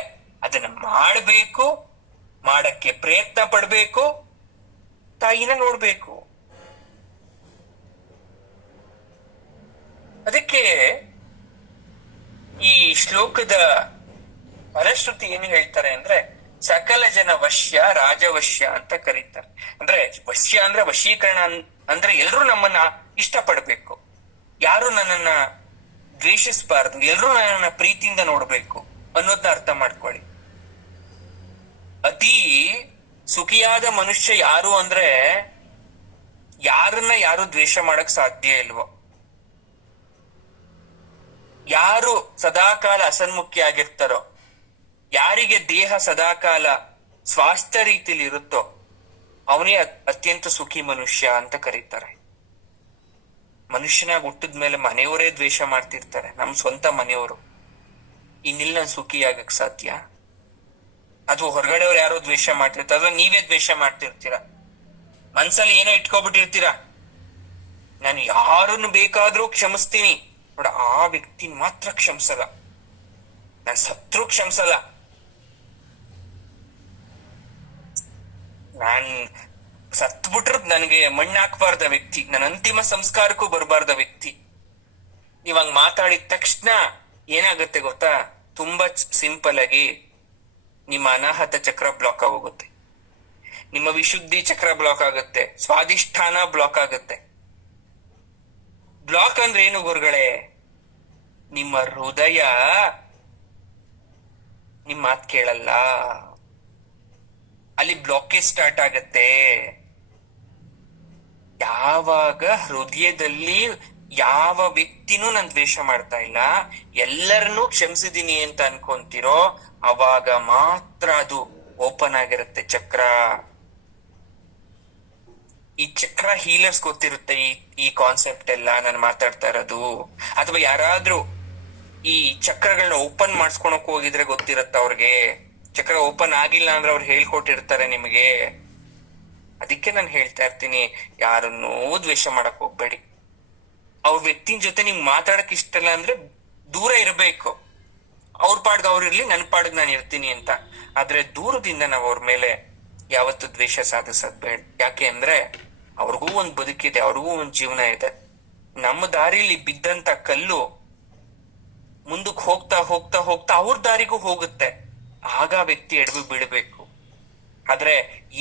ಅದನ್ನ ಮಾಡ್ಬೇಕು, ಮಾಡಕ್ಕೆ ಪ್ರಯತ್ನ ಪಡ್ಬೇಕು, ತಾಯಿನ ನೋಡ್ಬೇಕು. ಅದಕ್ಕೆ ಈ ಶ್ಲೋಕದ ಫಲಶ್ರುತಿ ಏನು ಹೇಳ್ತಾರೆ ಅಂದ್ರೆ, ಸಕಲ ಜನ ವಶ್ಯ ರಾಜವಶ್ಯ ಅಂತ ಕರೀತಾರೆ. ಅಂದ್ರೆ ವಶ್ಯ ಅಂದ್ರೆ ವಶೀಕರಣ ಅಂದ್ರೆ ಎಲ್ರು ನಮ್ಮನ್ನ ಇಷ್ಟಪಡ್ಬೇಕು, ಯಾರು ನನ್ನನ್ನ ದ್ವೇಷಿಸಬಾರ್ದು, ಎಲ್ರು ನನ್ನನ್ನ ಪ್ರೀತಿಯಿಂದ ನೋಡ್ಬೇಕು ಅನ್ನೋದನ್ನ ಅರ್ಥ ಮಾಡ್ಕೊಳ್ಳಿ. ಅತಿ ಸುಖಿಯಾದ ಮನುಷ್ಯ ಯಾರು ಅಂದ್ರೆ ಯಾರನ್ನ ಯಾರು ದ್ವೇಷ ಮಾಡಕ್ ಸಾಧ್ಯ ಇಲ್ವೋ, ಯಾರು ಸದಾಕಾಲ ಹಸನ್ಮುಖಿ ಆಗಿರ್ತಾರೋ, ಯಾರಿಗೆ ದೇಹ ಸದಾಕಾಲ ಸ್ವಾಸ್ಥ್ಯ ರೀತಿಲಿ ಇರುತ್ತೋ ಅವನೇ ಅತ್ಯಂತ ಸುಖಿ ಮನುಷ್ಯ ಅಂತ ಕರೀತಾರೆ. ಮನುಷ್ಯನಾಗ ಹುಟ್ಟಿದ್ಮೇಲೆ ಮನೆಯವರೇ ದ್ವೇಷ ಮಾಡ್ತಿರ್ತಾರೆ, ನಮ್ ಸ್ವಂತ ಮನೆಯವರು. ಇನ್ನಿಲ್ಲ ಸುಖಿ ಆಗಕ್ ಸಾಧ್ಯ? ಅಥವಾ ಹೊರಗಡೆಯವ್ರು ಯಾರೋ ದ್ವೇಷ ಮಾಡ್ತಿರ್ತಾರೆ, ಅಥವಾ ನೀವೇ ದ್ವೇಷ ಮಾಡ್ತಿರ್ತೀರ, ಮನ್ಸಲ್ಲಿ ಏನೋ ಇಟ್ಕೊಬಿಟ್ಟಿರ್ತೀರ. ನಾನು ಯಾರನ್ನು ಬೇಕಾದ್ರೂ ಕ್ಷಮಿಸ್ತೀನಿ, ನೋಡ ಆ ವ್ಯಕ್ತಿನ ಮಾತ್ರ ಕ್ಷಮಿಸಲ್ಲ, ನಾನ್ ಸತ್ರು ಕ್ಷಮಿಸಲ್ಲ, ನಾನ್ ಸತ್ಬಿಟ್ರ ನನಗೆ ಮಣ್ಣು ಹಾಕ್ಬಾರ್ದ ವ್ಯಕ್ತಿ, ನನ್ನ ಅಂತಿಮ ಸಂಸ್ಕಾರಕ್ಕೂ ಬರಬಾರ್ದ ವ್ಯಕ್ತಿ. ನೀವಂಗ್ ಮಾತಾಡಿದ ತಕ್ಷಣ ಏನಾಗುತ್ತೆ ಗೊತ್ತಾ? ತುಂಬಾ ಸಿಂಪಲ್ ಆಗಿ ನಿಮ್ಮ ಅನಾಹತ ಚಕ್ರ ಬ್ಲಾಕ್ ಆಗೋಗುತ್ತೆ, ನಿಮ್ಮ ವಿಶುದ್ಧಿ ಚಕ್ರ ಬ್ಲಾಕ್ ಆಗುತ್ತೆ, ಸ್ವಾಧಿಷ್ಠಾನ ಬ್ಲಾಕ್ ಆಗುತ್ತೆ. ಬ್ಲಾಕ್ ಅಂದ್ರೆ ಏನು ಗುರುಗಳೇ? ನಿಮ್ಮ ಹೃದಯ ನಿಮ್ ಮಾತ್ ಕೇಳಲ್ಲ, ಅಲ್ಲಿ ಬ್ಲಾಕೇಜ್ ಸ್ಟಾರ್ಟ್ ಆಗತ್ತೆ. ಯಾವಾಗ ಹೃದಯದಲ್ಲಿ ಯಾವ ವ್ಯಕ್ತಿನೂ ನಾನು ದ್ವೇಷ ಮಾಡ್ತಾ ಇಲ್ಲ, ಎಲ್ಲರನ್ನೂ ಕ್ಷಮಿಸಿದೀನಿ ಅಂತ ಅನ್ಕೊಂತಿರೋ, ಅವಾಗ ಮಾತ್ರ ಅದು ಓಪನ್ ಆಗಿರುತ್ತೆ ಚಕ್ರ. ಈ ಚಕ್ರ ಹೀಲರ್ಸ್ ಗೊತ್ತಿರುತ್ತೆ ಈ ಕಾನ್ಸೆಪ್ಟ್ ಎಲ್ಲ ನಾನು ಮಾತಾಡ್ತಾ ಇರೋದು. ಅಥವಾ ಯಾರಾದ್ರೂ ಈ ಚಕ್ರಗಳನ್ನ ಓಪನ್ ಮಾಡ್ಸ್ಕೊಳಕ್ ಹೋಗಿದ್ರೆ ಗೊತ್ತಿರತ್ತ ಅವ್ರಿಗೆ. ಚಕ್ರ ಓಪನ್ ಆಗಿಲ್ಲ ಅಂದ್ರೆ ಅವ್ರು ಹೇಳ್ಕೊಟ್ಟಿರ್ತಾರೆ ನಿಮಗೆ. ಅದಕ್ಕೆ ನಾನು ಹೇಳ್ತಾ ಇರ್ತೀನಿ, ಯಾರನ್ನೂ ದ್ವೇಷ ಮಾಡಕ್ ಹೋಗ್ಬೇಡಿ. ಅವ್ರ ವ್ಯಕ್ತಿನ ಜೊತೆ ನಿಮ್ಗೆ ಮಾತಾಡಕ್ ಇಷ್ಟ ಇಲ್ಲ ಅಂದ್ರೆ ದೂರ ಇರ್ಬೇಕು. ಅವ್ರ ಪಾಡ್ಗ ಅವ್ರು ಇರ್ಲಿ, ನನ್ ಪಾಡ್ಗ್ ನಾನು ಇರ್ತೀನಿ ಅಂತ. ಆದ್ರೆ ದೂರದಿಂದ ನಾವ್ ಅವ್ರ ಮೇಲೆ ಯಾವತ್ತು ದ್ವೇಷ ಸಾಧಿಸದ್ ಬೇಡ. ಯಾಕೆ ಅಂದ್ರೆ ಅವ್ರಿಗೂ ಒಂದ್ ಬದುಕಿದೆ, ಅವ್ರಿಗೂ ಒಂದ್ ಜೀವನ ಇದೆ. ನಮ್ಮ ದಾರಿಲಿ ಬಿದ್ದಂತ ಕಲ್ಲು ಮುಂದಕ್ಕೆ ಹೋಗ್ತಾ ಹೋಗ್ತಾ ಹೋಗ್ತಾ ಅವ್ರ ದಾರಿಗೂ ಹೋಗುತ್ತೆ. ಆಗ ವ್ಯಕ್ತಿ ಎಡವಿ ಬಿಡ್ಬೇಕು. ಆದ್ರೆ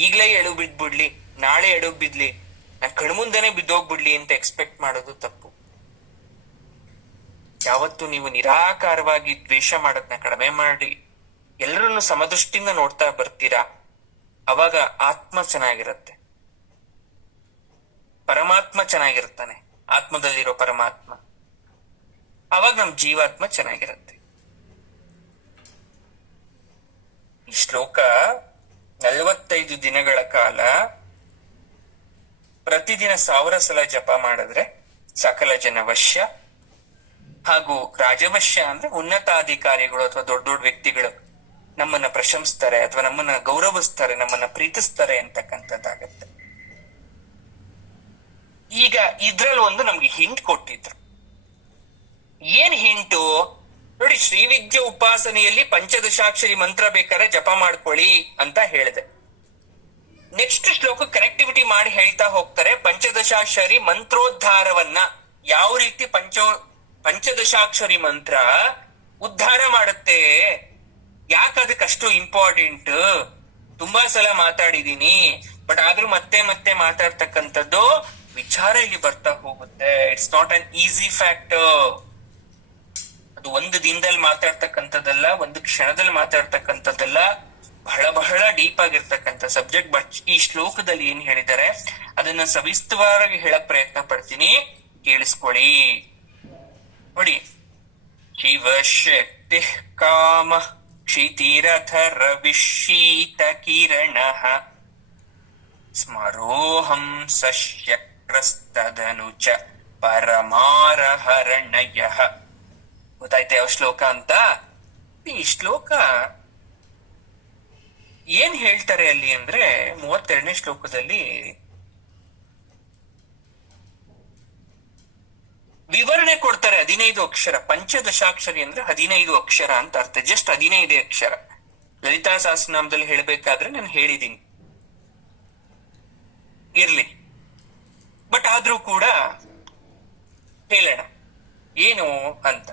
ಈಗ್ಲೇ ಎಡವು ಬಿದ್ಬಿಡ್ಲಿ, ನಾಳೆ ಎಡವು ಬಿದ್ಲಿ, ನಾನ್ ಕಣ್ಮುಂದನೆ ಬಿದ್ದೋಗ್ಬಿಡ್ಲಿ ಅಂತ ಎಕ್ಸ್ಪೆಕ್ಟ್ ಮಾಡೋದು ತಪ್ಪು. ಯಾವತ್ತು ನೀವು ನಿರಾಕಾರವಾಗಿ ದ್ವೇಷ ಮಾಡೋದನ್ನ ಕಡಿಮೆ ಮಾಡಿ ಎಲ್ಲರನ್ನು ಸಮದೃಷ್ಟಿಯಿಂದ ನೋಡ್ತಾ ಬರ್ತೀರಾ, ಅವಾಗ ಆತ್ಮ ಚೆನ್ನಾಗಿರುತ್ತೆ, ಪರಮಾತ್ಮ ಚೆನ್ನಾಗಿರ್ತಾನೆ, ಆತ್ಮದಲ್ಲಿರೋ ಪರಮಾತ್ಮ. ಅವಾಗ ನಮ್ ಜೀವಾತ್ಮ ಚೆನ್ನಾಗಿರುತ್ತೆ. ಈ ಶ್ಲೋಕ 45 ದಿನಗಳ ಕಾಲ ಪ್ರತಿದಿನ 1000 ಸಲ ಜಪ ಮಾಡಿದ್ರೆ ಸಕಲ ಜನ ವಶ್ಯ, ಹಾಗೂ ರಾಜವಶ್ಯ ಅಂದ್ರೆ ಉನ್ನತಾಧಿಕಾರಿಗಳು ಅಥವಾ ದೊಡ್ಡ ದೊಡ್ಡ ವ್ಯಕ್ತಿಗಳು ನಮ್ಮನ್ನ ಪ್ರಶಂಸ್ತಾರೆ ಅಥವಾ ನಮ್ಮನ್ನ ಗೌರವಿಸ್ತಾರೆ, ನಮ್ಮನ್ನ ಪ್ರೀತಿಸ್ತಾರೆ ಅಂತಕ್ಕಂಥದ್ದಾಗತ್ತೆ. ಈಗ ಇದ್ರಲ್ಲಿ ಒಂದು ನಮ್ಗೆ ಹಿಂಟ್ ಕೊಟ್ಟಿದ್ರು. ಏನ್ ಹಿಂಟು ನೋಡಿ, ಶ್ರೀವಿದ್ಯೆ ಉಪಾಸನೆಯಲ್ಲಿ ಪಂಚದಶಾಕ್ಷರಿ ಮಂತ್ರ ಬೇಕಾದ್ರೆ ಜಪ ಮಾಡ್ಕೊಳ್ಳಿ ಅಂತ ಹೇಳಿದೆ. ನೆಕ್ಸ್ಟ್ ಶ್ಲೋಕ ಕನೆಕ್ಟಿವಿಟಿ ಮಾಡಿ ಹೇಳ್ತಾ ಹೋಗ್ತಾರೆ, ಪಂಚದಶಾಕ್ಷರಿ ಮಂತ್ರೋದ್ಧಾರವನ್ನ ಯಾವ ರೀತಿ ಪಂಚದಶಾಕ್ಷರಿ ಮಂತ್ರ ಉದ್ಧಾರ ಮಾಡುತ್ತೆ, ಯಾಕೆ ಅದಕ್ಕಷ್ಟು ಇಂಪಾರ್ಟೆಂಟ್. ತುಂಬಾ ಸಲ ಮಾತಾಡಿದೀನಿ, ಬಟ್ ಆದ್ರೂ ಮತ್ತೆ ಮತ್ತೆ ಮಾತಾಡ್ತಕ್ಕಂಥದ್ದು ವಿಚಾರ ಇಲ್ಲಿ ಬರ್ತಾ ಹೋಗುತ್ತೆ. It's not an easy factor. ಅದು ಒಂದು ದಿನದಲ್ಲಿ ಮಾತಾಡ್ತಕ್ಕಂಥದ್ದಲ್ಲ, ಒಂದು ಕ್ಷಣದಲ್ಲಿ ಮಾತಾಡ್ತಕ್ಕಂಥದ್ದಲ್ಲ, ಬಹಳ ಬಹಳ ಡೀಪ್ ಆಗಿರ್ತಕ್ಕಂಥ ಸಬ್ಜೆಕ್ಟ್. ಬಟ್ ಈ ಶ್ಲೋಕದಲ್ಲಿ ಏನ್ ಹೇಳಿದ್ದಾರೆ ಅದನ್ನ ಸವಿಸ್ತರವಾಗಿ ಹೇಳಕ್ ಪ್ರಯತ್ನ ಪಡ್ತೀನಿ, ಕೇಳಿಸ್ಕೊಳ್ಳಿ. ನೋಡಿ, ಶಿವಶಕ್ತಿ ಕಾಮ ಕ್ಷಿತಿರಥರ ವಿಶೀತ ಕಿರಣ ಸ್ಮರೋಹಂ ಸಶ್ಯಕ್ರಸ್ತದನುಚ ಪರಮಾರಹರಣಯ. ಗೊತ್ತಾಯ್ತಾ ಯಾವ ಶ್ಲೋಕ ಅಂತ? ಈ ಶ್ಲೋಕ ಏನ್ ಹೇಳ್ತಾರೆ ಅಲ್ಲಿ ಅಂದ್ರೆ 32ನೇ ಶ್ಲೋಕದಲ್ಲಿ ವಿವರಣೆ ಕೊಡ್ತಾರೆ. 15 ಅಕ್ಷರ. ಪಂಚದಶಾಕ್ಷರಿ ಅಂದ್ರೆ 15 ಅಕ್ಷರ ಅಂತ ಅರ್ಥ. ಜಸ್ಟ್ 15 ಅಕ್ಷರ. ಲಲಿತಾ ಸಹಸ್ರನಾಮದಲ್ಲಿ ಹೇಳ್ಬೇಕಾದ್ರೆ ನಾನು ಹೇಳಿದ್ದೀನಿ, ಇರ್ಲಿ. ಬಟ್ ಆದ್ರೂ ಕೂಡ ಹೇಳೋಣ ಏನು ಅಂತ.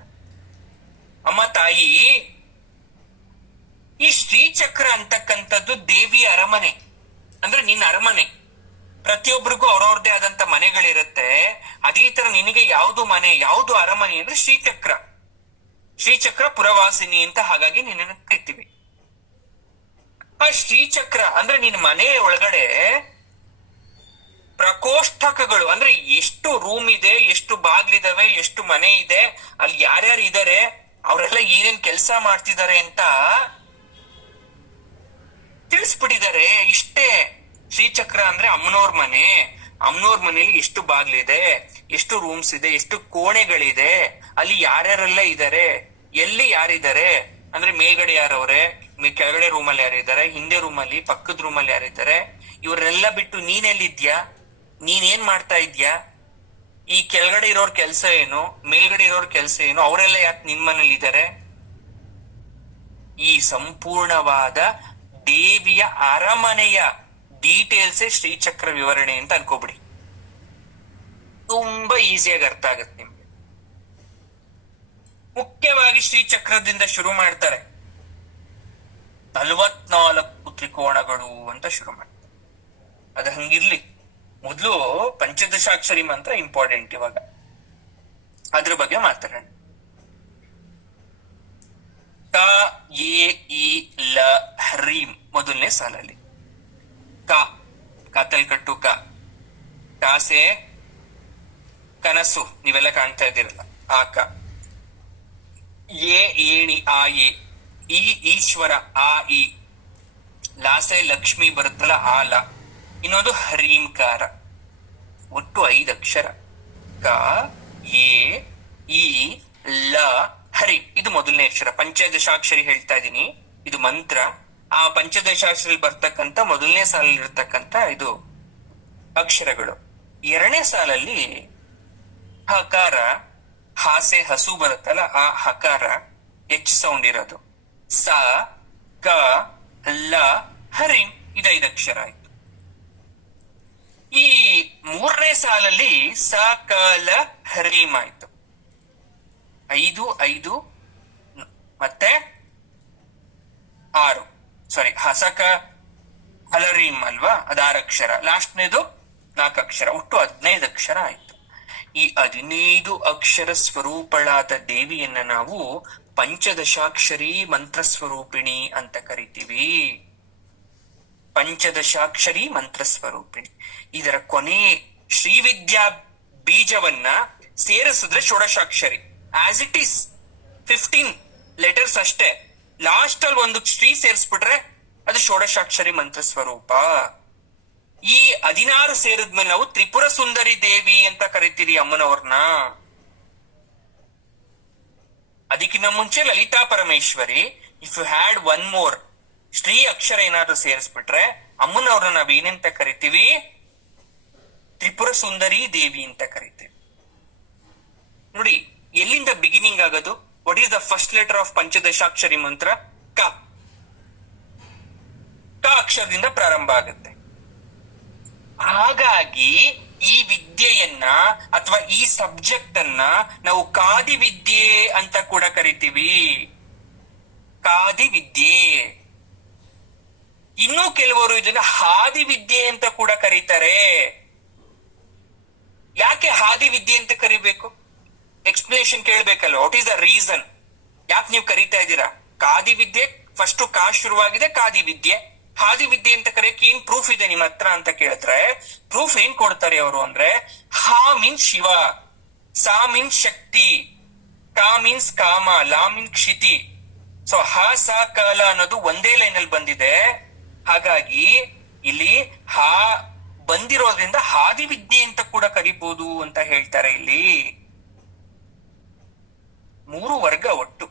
ಅಮ್ಮ ತಾಯಿ, ಈ ಶ್ರೀಚಕ್ರ ಅಂತಕ್ಕಂಥದ್ದು ದೇವಿಯ ಅರಮನೆ, ಅಂದ್ರೆ ನಿನ್ನ ಅರಮನೆ. ಪ್ರತಿಯೊಬ್ಬರಿಗೂ ಅವ್ರವ್ರದೇ ಆದಂತ ಮನೆಗಳಿರುತ್ತೆ. ಅದೇ ತರ ನಿನಗೆ ಯಾವ್ದು ಮನೆ, ಯಾವ್ದು ಅರಮನೆ ಅಂದ್ರೆ ಶ್ರೀಚಕ್ರ. ಶ್ರೀಚಕ್ರ ಪುರವಾಸಿನಿ ಅಂತ ಹಾಗಾಗಿ ನಿನ್ನನ್ನು ಕರಿತೀವಿ. ಆ ಶ್ರೀಚಕ್ರ ಅಂದ್ರೆ ನಿನ್ನ ಮನೆ ಒಳಗಡೆ ಪ್ರಕೋಷ್ಠಕಗಳು, ಅಂದ್ರೆ ಎಷ್ಟು ರೂಮ್ ಇದೆ, ಎಷ್ಟು ಬಾಗ್ಲಿದಾವೆ, ಎಷ್ಟು ಮನೆ ಇದೆ, ಅಲ್ಲಿ ಯಾರ್ಯಾರು ಇದಾರೆ, ಅವರೆಲ್ಲ ಏನೇನ್ ಕೆಲಸ ಮಾಡ್ತಿದ್ದಾರೆ ಅಂತ ತಿಳಿಸ್ಬಿಟ್ಟಿದ್ದಾರೆ. ಇಷ್ಟೇ. ಶ್ರೀಚಕ್ರ ಅಂದ್ರೆ ಅಮ್ಮನವ್ರ ಮನೆ. ಅಮ್ಮನವ್ರ ಮನೇಲಿ ಎಷ್ಟು ಬಾಗ್ಲಿದೆ, ಎಷ್ಟು ರೂಮ್ಸ್ ಇದೆ, ಎಷ್ಟು ಕೋಣೆಗಳಿದೆ, ಅಲ್ಲಿ ಯಾರ್ಯಾರೆಲ್ಲ ಇದ್ದಾರೆ, ಎಲ್ಲಿ ಯಾರಿದ್ದಾರೆ, ಅಂದ್ರೆ ಮೇಲ್ಗಡೆ ಯಾರವ್ರೆ, ಕೆಳಗಡೆ ರೂಮಲ್ಲಿ ಯಾರಿದ್ದಾರೆ, ಹಿಂದೆ ರೂಮಲ್ಲಿ, ಪಕ್ಕದ ರೂಮಲ್ಲಿ ಯಾರಿದ್ದಾರೆ, ಇವರೆಲ್ಲ ಬಿಟ್ಟು ನೀನೆಲ್ಲಿದ್ಯಾ, ನೀನೇನ್ ಮಾಡ್ತಾ ಇದ್ಯಾ, ಈ ಕೆಳಗಡೆ ಇರೋರ್ ಕೆಲ್ಸ ಏನು, ಮೇಲ್ಗಡೆ ಇರೋರ್ ಕೆಲ್ಸ ಏನು, ಅವರೆಲ್ಲ ಯಾಕೆ ನಿನ್ ಮನೇಲಿ ಇದ್ದಾರೆ. ಈ ಸಂಪೂರ್ಣವಾದ ದೇವಿಯ ಅರಮನೆಯ ಡೀಟೇಲ್ಸೇ ಶ್ರೀಚಕ್ರ ವಿವರಣೆ ಅಂತ ಅನ್ಕೋಬಿಡಿ. ತುಂಬಾ ಈಸಿಯಾಗಿ ಅರ್ಥ ಆಗುತ್ತೆ ನಿಮ್ಗೆ. ಮುಖ್ಯವಾಗಿ ಶ್ರೀಚಕ್ರದಿಂದ ಶುರು ಮಾಡ್ತಾರೆ. 44 ತ್ರಿಕೋಣಗಳು ಅಂತ ಶುರು ಮಾಡ್ತಾರೆ. ಅದು ಹಂಗಿರ್ಲಿ, ಮೊದಲು ಪಂಚದಶಾಕ್ಷರಿ ಮಂತ್ರ ಇಂಪಾರ್ಟೆಂಟ್. ಇವಾಗ ಅದ್ರ ಬಗ್ಗೆ ಮಾತಾಡೋಣ. ಕ ಎ ಇ ಲ ಹ್ರೀಂ ಮೊದಲನೇ ಸಾಲಲ್ಲಿ ಕಾತಲ್ ಕಟ್ಟು ಕಾಸೆ ಕನಸು, ನೀವೆಲ್ಲ ಕಾಣ್ತಾ ಇದ್ದೀರಲ್ಲ ಆ ಕ. ಏಣಿ ಆ ಎ, ಈ ಈಶ್ವರ ಆ ಇ, ಲಾಸೆ ಲಕ್ಷ್ಮಿ ಬರುತ್ತಲ್ಲ ಆ ಲ, ಇನ್ನೊಂದು ಹರೀಂಕಾರ. ಒಟ್ಟು 5 ಅಕ್ಷರ. ಕ ಎ ಇ ಲ ಹರಿ, ಇದು ಮೊದಲನೇ ಅಕ್ಷರ. ಪಂಚದಶಾಕ್ಷರಿ ಹೇಳ್ತಾ ಇದ್ದೀನಿ, ಇದು ಮಂತ್ರ. ಆ ಪಂಚದಶಾಕ್ಷರಿ ಬರ್ತಕ್ಕಂಥ ಮೊದಲನೇ ಸಾಲಲ್ಲಿ ಇರ್ತಕ್ಕಂಥ ಇದು ಅಕ್ಷರಗಳು. ಎರಡನೇ ಸಾಲಲ್ಲಿ ಹಕಾರ, ಹಾಸೆ ಹಸು ಬರುತ್ತಲ್ಲ ಆ ಹಕಾರ, ಎಚ್ ಸೌಂಡ್ ಇರೋದು. ಸ ಕ ಲ ಹರಿ, ಇದು 5 ಅಕ್ಷರ ಆಯ್ತು. ಈ ಮೂರನೇ ಸಾಲಲ್ಲಿ ಸ ಕ ಲ ಹರೀಂ ಆಯ್ತು. 5 5 ಮತ್ತೆ 6, ಸಾರಿ, ಹಸಕ ಹಲರೀಂ ಅಲ್ವಾ, ಅದು 6 ಅಕ್ಷರ. ಲಾಸ್ಟ್ನೇದು 4 ಅಕ್ಷರ. ಒಟ್ಟು 15 ಅಕ್ಷರ ಆಯ್ತು. ಈ 15 ಅಕ್ಷರ ಸ್ವರೂಪಳಾದ ದೇವಿಯನ್ನ ನಾವು ಪಂಚದಶಾಕ್ಷರಿ ಮಂತ್ರ ಸ್ವರೂಪಿಣಿ ಅಂತ ಕರಿತೀವಿ. ಪಂಚದಶಾಕ್ಷರಿ ಮಂತ್ರ ಸ್ವರೂಪಿಣಿ. ಇದರ ಕೊನೆ ಶ್ರೀವಿದ್ಯಾ ಬೀಜವನ್ನ ಸೇರಿಸಿದ್ರೆ ಷೋಡಶಾಕ್ಷರಿ. ಆಸ್ ಇಟ್ ಈಸ್ 15 ಲೆಟರ್ಸ್ ಅಷ್ಟೇ. ಲಾಸ್ಟ್ ಅಲ್ಲಿ ಒಂದು ಶ್ರೀ ಸೇರಿಸ್ಬಿಟ್ರೆ ಅದು ಷೋಡಶಾಕ್ಷರಿ ಮಂತ್ರ ಸ್ವರೂಪ. ಈ 16 ಸೇರಿದ್ಮೇಲೆ ನಾವು ತ್ರಿಪುರ ಸುಂದರಿ ದೇವಿ ಅಂತ ಕರಿತೀರಿ ಅಮ್ಮನವ್ರನ್ನ. ಅದಕ್ಕಿಂತ ಮುಂಚೆ Lalita Parameshwari. If you had one more Shri ಅಕ್ಷರ ಏನಾದ್ರು ಸೇರಿಸ್ಬಿಟ್ರೆ ಅಮ್ಮನವ್ರನ್ನ ನಾವೇನೆಂತ ಕರಿತೀವಿ? ತ್ರಿಪುರ ಸುಂದರಿ ದೇವಿ ಅಂತ ಕರಿತೀವಿ. ನೋಡಿ ಎಲ್ಲಿಂದ ಬಿಗಿನಿಂಗ್ ಆಗೋದು? What is the first letter of ಪಂಚದಶಾಕ್ಷರಿ ಮಂತ್ರ? ಕ. ಕ ಅಕ್ಷರದಿಂದ ಪ್ರಾರಂಭ ಆಗುತ್ತೆ. ಹಾಗಾಗಿ ಈ ವಿದ್ಯೆಯನ್ನ ಅಥವಾ ಈ ಸಬ್ಜೆಕ್ಟ್ ಅನ್ನ ನಾವು ಕಾದಿ ವಿದ್ಯೆ ಅಂತ ಕೂಡ ಕರಿತೀವಿ. ಕಾದಿ ವಿದ್ಯೆ. ಇನ್ನೂ ಕೆಲವರು ಇದನ್ನ ಹಾದಿ ವಿದ್ಯೆ ಅಂತ ಕೂಡ ಕರೀತಾರೆ. ಯಾಕೆ ಹಾದಿ ವಿದ್ಯೆ ಅಂತ ಕರಿಬೇಕು? ಎಕ್ಸ್ಪ್ಲನೇಷನ್ ಕೇಳ್ಬೇಕಲ್ಲ. What is the reason? ಯಾಕೆ ನೀವು ಕರೀತಾ ಇದ್ದೀರಾ? ಕಾದಿ ವಿದ್ಯೆ ಫಸ್ಟ್ ಕಾ ಶುರುವಾಗಿದೆ, ಕಾದಿ ವಿದ್ಯೆ. ಹಾದಿ ವಿದ್ಯೆ ಅಂತ ಕರೆಯಕ್ಕೆ ಏನ್ ಪ್ರೂಫ್ ಇದೆ ನಿಮ್ಮ ಹತ್ರ ಅಂತ ಕೇಳಿದ್ರೆ ಪ್ರೂಫ್ ಏನ್ ಕೊಡ್ತಾರೆ ಅವರು ಅಂದ್ರೆ, ಹಾ ಮೀನ್ಸ್ ಶಿವ, ಸಾ ಮೀನ್ಸ್ ಶಕ್ತಿ, ಕಾ ಮೀನ್ಸ್ ಕಾಮ, ಲಾ ಮೀನ್ಸ್ ಕ್ಷಿತಿ. ಸೊ ಹ ಸ ಕಾಲ ಅನ್ನೋದು ಒಂದೇ ಲೈನ್ ಅಲ್ಲಿ ಬಂದಿದೆ. ಹಾಗಾಗಿ ಇಲ್ಲಿ ಹಾ ಬಂದಿರೋದ್ರಿಂದ ಹಾದಿ ವಿದ್ಯೆ ಅಂತ ಕೂಡ ಕರಿಬಹುದು ಅಂತ ಹೇಳ್ತಾರೆ. ಇಲ್ಲಿ 3 ವರ್ಗ ಒಟ್ಟು.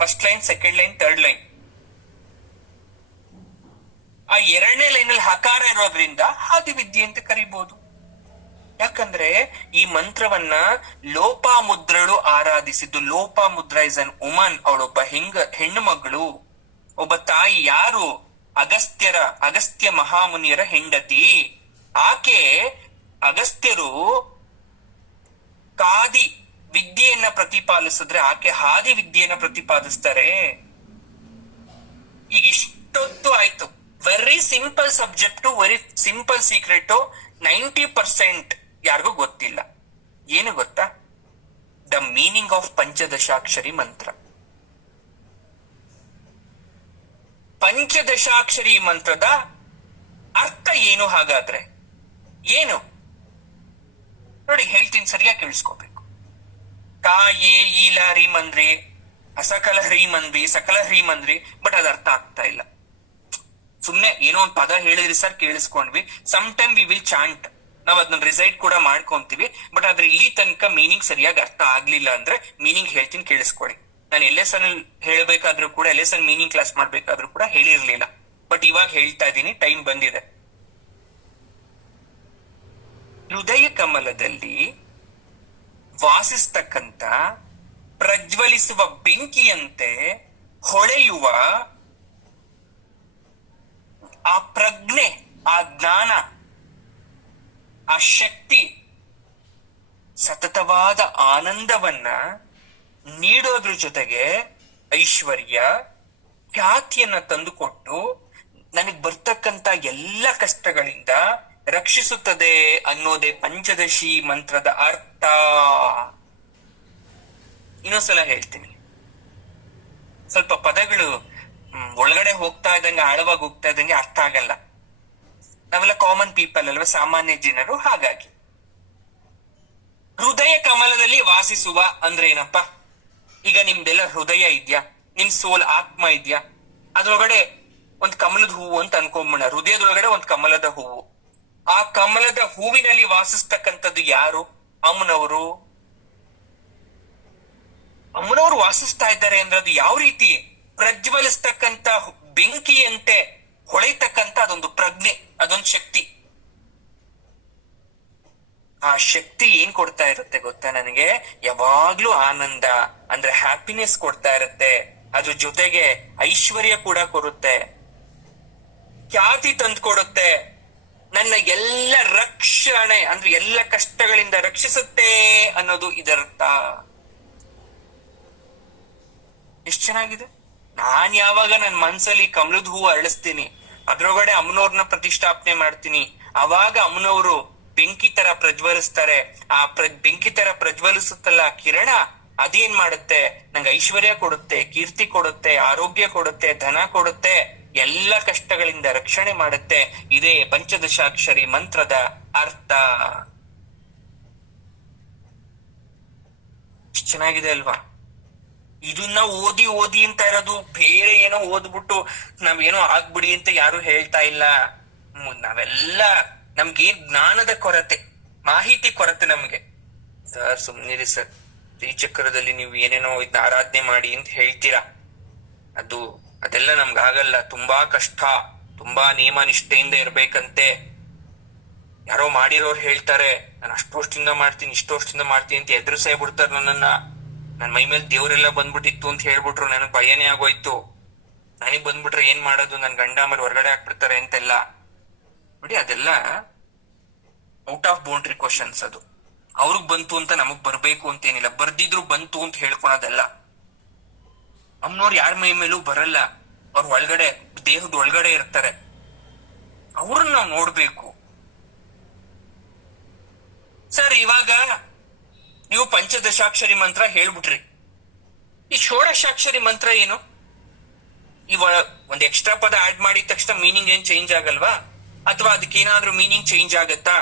First line, second line, third line. ಆ 2ನೇ ಲೈನ್ ಅಲ್ಲಿ ಹಕಾರ ಇರೋದ್ರಿಂದ ಹಾದಿ ವಿದ್ಯೆ ಅಂತ ಕರಿಬಹುದು. ಯಾಕಂದ್ರೆ ಈ ಮಂತ್ರವನ್ನ ಲೋಪಾಮುದ್ರಳು ಆರಾಧಿಸಿದ್ದು. Lopamudra is an woman. ಅವಳೊಬ್ಬ ಹೆಣ್ಣು ಮಗಳು, ಒಬ್ಬ ತಾಯಿ. ಯಾರು? ಅಗಸ್ತ್ಯ ಮಹಾಮುನಿಯರ ಹೆಂಡತಿ. ಆಕೆ ಅಗಸ್ತ್ಯರು ಕಾದಿ ವಿದ್ಯೆಯನ್ನ ಪ್ರತಿಪಾದಿಸಿದ್ರೆ ಆಕೆ ಹಾದಿ ವಿದ್ಯೆಯನ್ನ ಪ್ರತಿಪಾದಿಸ್ತಾರೆ. ಈಗ ಇಷ್ಟೊತ್ತು ಆಯ್ತು. Very simple subject, very simple secret. 90% ಯಾರಿಗೂ ಗೊತ್ತಿಲ್ಲ. ಏನು ಗೊತ್ತಾ? ದ ಮೀನಿಂಗ್ ಆಫ್ ಪಂಚದಶಾಕ್ಷರಿ ಮಂತ್ರ. ಪಂಚದಶಾಕ್ಷರಿ ಮಂತ್ರದ ಅರ್ಥ ಏನು ಹಾಗಾದ್ರೆ? ಏನು ನೋಡಿ ಹೇಳ್ತೀನಿ, ಸರಿಯಾಗಿ ಕೇಳಿಸ್ಕೋಬೇಕು. ಕಾ ಏ ಈಲ ಹ್ರೀಂ ಅಂದ್ರಿ, ಅಸಕಲ ಹ್ರೀಂ ಅಂದ್ವಿ, ಸಕಲ ಹ್ರೀಂ ಅಂದ್ರಿ, ಬಟ್ ಅದ ಅರ್ಥ ಆಗ್ತಾ ಇಲ್ಲ. ಸುಮ್ನೆ ಏನೋ ಒಂದು ಪದ ಹೇಳಿದ್ರಿ ಸರ್, ಕೇಳಿಸ್ಕೊಂಡ್ವಿ. Some time we will chant, ನಾವ್ ಅದನ್ನ ರಿಸೈಡ್ ಕೂಡ ಮಾಡ್ಕೊಂತೀವಿ. ಬಟ್ ಆದ್ರೆ ಇಲ್ಲಿ ತನಕ ಮೀನಿಂಗ್ ಸರಿಯಾಗಿ ಅರ್ಥ ಆಗ್ಲಿಲ್ಲ ಅಂದ್ರೆ ಮೀನಿಂಗ್ ಹೇಳ್ತೀನಿ, ಕೇಳಿಸ್ಕೊಳ್ಳಿ. ನಾನು LSN ಹೇಳ್ಬೇಕಾದ್ರೂ ಕೂಡ, LSN ಮೀನಿಂಗ್ ಕ್ಲಾಸ್ ಮಾಡ್ಬೇಕಾದ್ರೂ ಕೂಡ ಹೇಳಿರ್ಲಿಲ್ಲ. ಬಟ್ ಇವಾಗ ಹೇಳ್ತಾ ಇದ್ದೀನಿ, ಟೈಮ್ ಬಂದಿದೆ. ಹೃದಯ ಕಮಲದಲ್ಲಿ ವಾಸಿಸ್ತಕ್ಕಂತ ಪ್ರಜ್ವಲಿಸುವ ಬೆಂಕಿಯಂತೆ ಹೊಳೆಯುವ ಆ ಪ್ರಜ್ಞೆ, ಆ ಜ್ಞಾನ, ಆ ಶಕ್ತಿ, ಸತತವಾದ ಆನಂದವನ್ನ ನೀಡೋದ್ರ ಜೊತೆಗೆ ಐಶ್ವರ್ಯ, ಖ್ಯಾತಿಯನ್ನ ತಂದುಕೊಟ್ಟು ನನಗ್ ಬರ್ತಕ್ಕಂತ ಎಲ್ಲ ಕಷ್ಟಗಳಿಂದ ರಕ್ಷಿಸುತ್ತದೆ ಅನ್ನೋದೇ ಪಂಚದಶಿ ಮಂತ್ರದ ಅರ್ಥ. ಇನ್ನೊಂದ್ಸಲ ಹೇಳ್ತೀನಿ. ಸ್ವಲ್ಪ ಪದಗಳು ಒಳಗಡೆ ಹೋಗ್ತಾ ಇದ್ದಂಗೆ, ಆಳವಾಗಿ ಹೋಗ್ತಾ ಇದ್ದಂಗೆ ಅರ್ಥ ಆಗಲ್ಲ. ನಾವೆಲ್ಲ ಕಾಮನ್ ಪೀಪಲ್ ಅಲ್ವಾ, ಸಾಮಾನ್ಯ ಜನರು. ಹಾಗಾಗಿ ಹೃದಯ ಕಮಲದಲ್ಲಿ ವಾಸಿಸುವ ಅಂದ್ರೆ ಏನಪ್ಪಾ? ಈಗ ನಿಮ್ದೆಲ್ಲ ಹೃದಯ ಇದ್ಯಾ, ನಿಮ್ ಸೋಲ್ ಆತ್ಮ ಇದ್ಯಾ, ಅದ್ರೊಳಗಡೆ ಒಂದ್ ಕಮಲದ ಹೂವು ಅಂತ ಅನ್ಕೊಂಬಿಡ. ಹೃದಯದೊಳಗಡೆ ಒಂದ್ ಕಮಲದ ಹೂವು. ಆ ಕಮಲದ ಹೂವಿನಲ್ಲಿ ವಾಸಿಸ್ತಕ್ಕಂಥದ್ದು ಯಾರು? ಅಮ್ಮನವರು. ಅಮ್ಮನವರು ವಾಸಿಸ್ತಾ ಇದ್ದಾರೆ ಅಂದ್ರೆ ಅದು ಯಾವ ರೀತಿ? ಪ್ರಜ್ವಲಿಸ್ತಕ್ಕಂತ ಬೆಂಕಿಯಂತೆ ಹೊಳೆತಕ್ಕಂತ ಅದೊಂದು ಪ್ರಜ್ಞೆ, ಅದೊಂದು ಶಕ್ತಿ. ಆ ಶಕ್ತಿ ಏನ್ ಕೊಡ್ತಾ ಇರುತ್ತೆ ಗೊತ್ತಾ ನನಗೆ? ಯಾವಾಗ್ಲೂ ಆನಂದ ಅಂದ್ರೆ ಹ್ಯಾಪಿನೆಸ್ ಕೊಡ್ತಾ ಇರುತ್ತೆ. ಅದ್ರ ಜೊತೆಗೆ ಐಶ್ವರ್ಯ ಕೂಡ ಕೊಡುತ್ತೆ, ಖ್ಯಾತಿ ತಂದು ಕೊಡುತ್ತೆ, ನನ್ನ ಎಲ್ಲ ರಕ್ಷಣೆ ಅಂದ್ರೆ ಎಲ್ಲ ಕಷ್ಟಗಳಿಂದ ರಕ್ಷಿಸುತ್ತೆ ಅನ್ನೋದು ಇದರ್ಥ. ಎಷ್ಟ್ ಚೆನ್ನಾಗಿದೆ. ನಾನ್ ಯಾವಾಗ ನನ್ ಮನ್ಸಲ್ಲಿ ಕಮಲದ ಹೂವು ಅರಳಿಸ್ತೀನಿ, ಅದ್ರೊಳಗಡೆ ಅಮ್ಮನವ್ರನ್ನ ಪ್ರತಿಷ್ಠಾಪನೆ ಮಾಡ್ತೀನಿ, ಅವಾಗ ಅಮ್ಮನವರು ಬೆಂಕಿ ತರ ಪ್ರಜ್ವಲಿಸ್ತಾರೆ. ಆ ಬೆಂಕಿ ತರ ಪ್ರಜ್ವಲಿಸುತ್ತಲ್ಲ ಆ ಕಿರಣ, ಅದೇನ್ ಮಾಡುತ್ತೆ, ನಂಗೆ ಐಶ್ವರ್ಯ ಕೊಡುತ್ತೆ, ಕೀರ್ತಿ ಕೊಡುತ್ತೆ, ಆರೋಗ್ಯ ಕೊಡುತ್ತೆ, ಧನ ಕೊಡುತ್ತೆ, ಎಲ್ಲ ಕಷ್ಟಗಳಿಂದ ರಕ್ಷಣೆ ಮಾಡುತ್ತೆ. ಇದೇ ಪಂಚದಶಾಕ್ಷರಿ ಮಂತ್ರದ ಅರ್ಥ. ಚೆನ್ನಾಗಿದೆ ಅಲ್ವಾ? ಇದನ್ನ ಓದಿ ಓದಿ ಅಂತ ಇರೋದು, ಬೇರೆ ಏನೋ ಓದ್ಬಿಟ್ಟು ನಾವೇನೋ ಆಗ್ಬಿಡಿ ಅಂತ ಯಾರು ಹೇಳ್ತಾ ಇಲ್ಲ. ನಾವೆಲ್ಲ ನಮ್ಗೇನ್ ಜ್ಞಾನದ ಕೊರತೆ, ಮಾಹಿತಿ ಕೊರತೆ ನಮ್ಗೆ. ಸರ್ ಸುಮ್ನಿರಿ ಸರ್, ಶ್ರೀಚಕ್ರದಲ್ಲಿ ನೀವು ಏನೇನೋ ಇದನ್ನ ಆರಾಧನೆ ಮಾಡಿ ಅಂತ ಹೇಳ್ತೀರಾ, ಅದೆಲ್ಲ ನಮ್ಗಾಗಲ್ಲ, ತುಂಬಾ ಕಷ್ಟ, ತುಂಬಾ ನಿಯಮ ನಿಷ್ಠೆಯಿಂದ ಇರ್ಬೇಕಂತೆ. ಯಾರೋ ಮಾಡಿರೋರು ಹೇಳ್ತಾರೆ, ನಾನು ಅಷ್ಟು ವರ್ಷದಿಂದ ಮಾಡ್ತೀನಿ, ಇಷ್ಟು ವರ್ಷದಿಂದ ಮಾಡ್ತೀನಿ ಅಂತ ಎದುರಿಸೇ ಬಿಡ್ತಾರೆ ನನ್ನನ್ನ. ನನ್ ಮೈ ಮೇಲೆ ದೇವ್ರೆಲ್ಲ ಬಂದ್ಬಿಟ್ಟಿತ್ತು ಅಂತ ಹೇಳ್ಬಿಟ್ರು, ನನಗ್ ಭಯನೇ ಆಗೋಯ್ತು. ನನಗ್ ಬಂದ್ಬಿಟ್ರೆ ಏನ್ ಮಾಡೋದು, ನನ್ ಗಂಡ ಆಮೇಲೆ ಹೊರಗಡೆ ಹಾಕ್ಬಿಡ್ತಾರೆ ಅಂತೆಲ್ಲ. ನೋಡಿ, ಅದೆಲ್ಲ ಔಟ್ ಆಫ್ ಬೌಂಡ್ರಿ ಕ್ವಶನ್ಸ್. ಅದು ಅವ್ರಿಗ್ ಬಂತು ಅಂತ ನಮಗ್ ಬರ್ಬೇಕು ಅಂತೇನಿಲ್ಲ, ಬರ್ದಿದ್ರು ಬಂತು ಅಂತ ಹೇಳ್ಕೊಳೋದಲ್ಲ. ಅಮ್ಮನವ್ರು ಯಾರ ಮೈ ಮೇಲೂ ಬರಲ್ಲ, ಅವ್ರ ಒಳಗಡೆ, ದೇಹದ ಒಳಗಡೆ ಇರ್ತಾರೆ, ಅವ್ರನ್ನ ನಾವು ನೋಡ್ಬೇಕು. ಸರ್ ಇವಾಗ ನೀವು ಪಂಚದಶಾಕ್ಷರಿ ಮಂತ್ರ ಹೇಳ್ಬಿಟ್ರಿ, ಈ ಷೋಡಶಾಕ್ಷರಿ ಮಂತ್ರ ಏನು? ಇವಾಗ ಒಂದ್ ಎಕ್ಸ್ಟ್ರಾ ಪದ ಆಡ್ ಮಾಡಿದ ತಕ್ಷಣ ಮೀನಿಂಗ್ ಏನ್ ಚೇಂಜ್ ಆಗಲ್ವಾ? ಅಥವಾ ಅದಕ್ಕೇನಾದ್ರೂ ಮೀನಿಂಗ್ ಚೇಂಜ್ ಆಗತ್ತಾ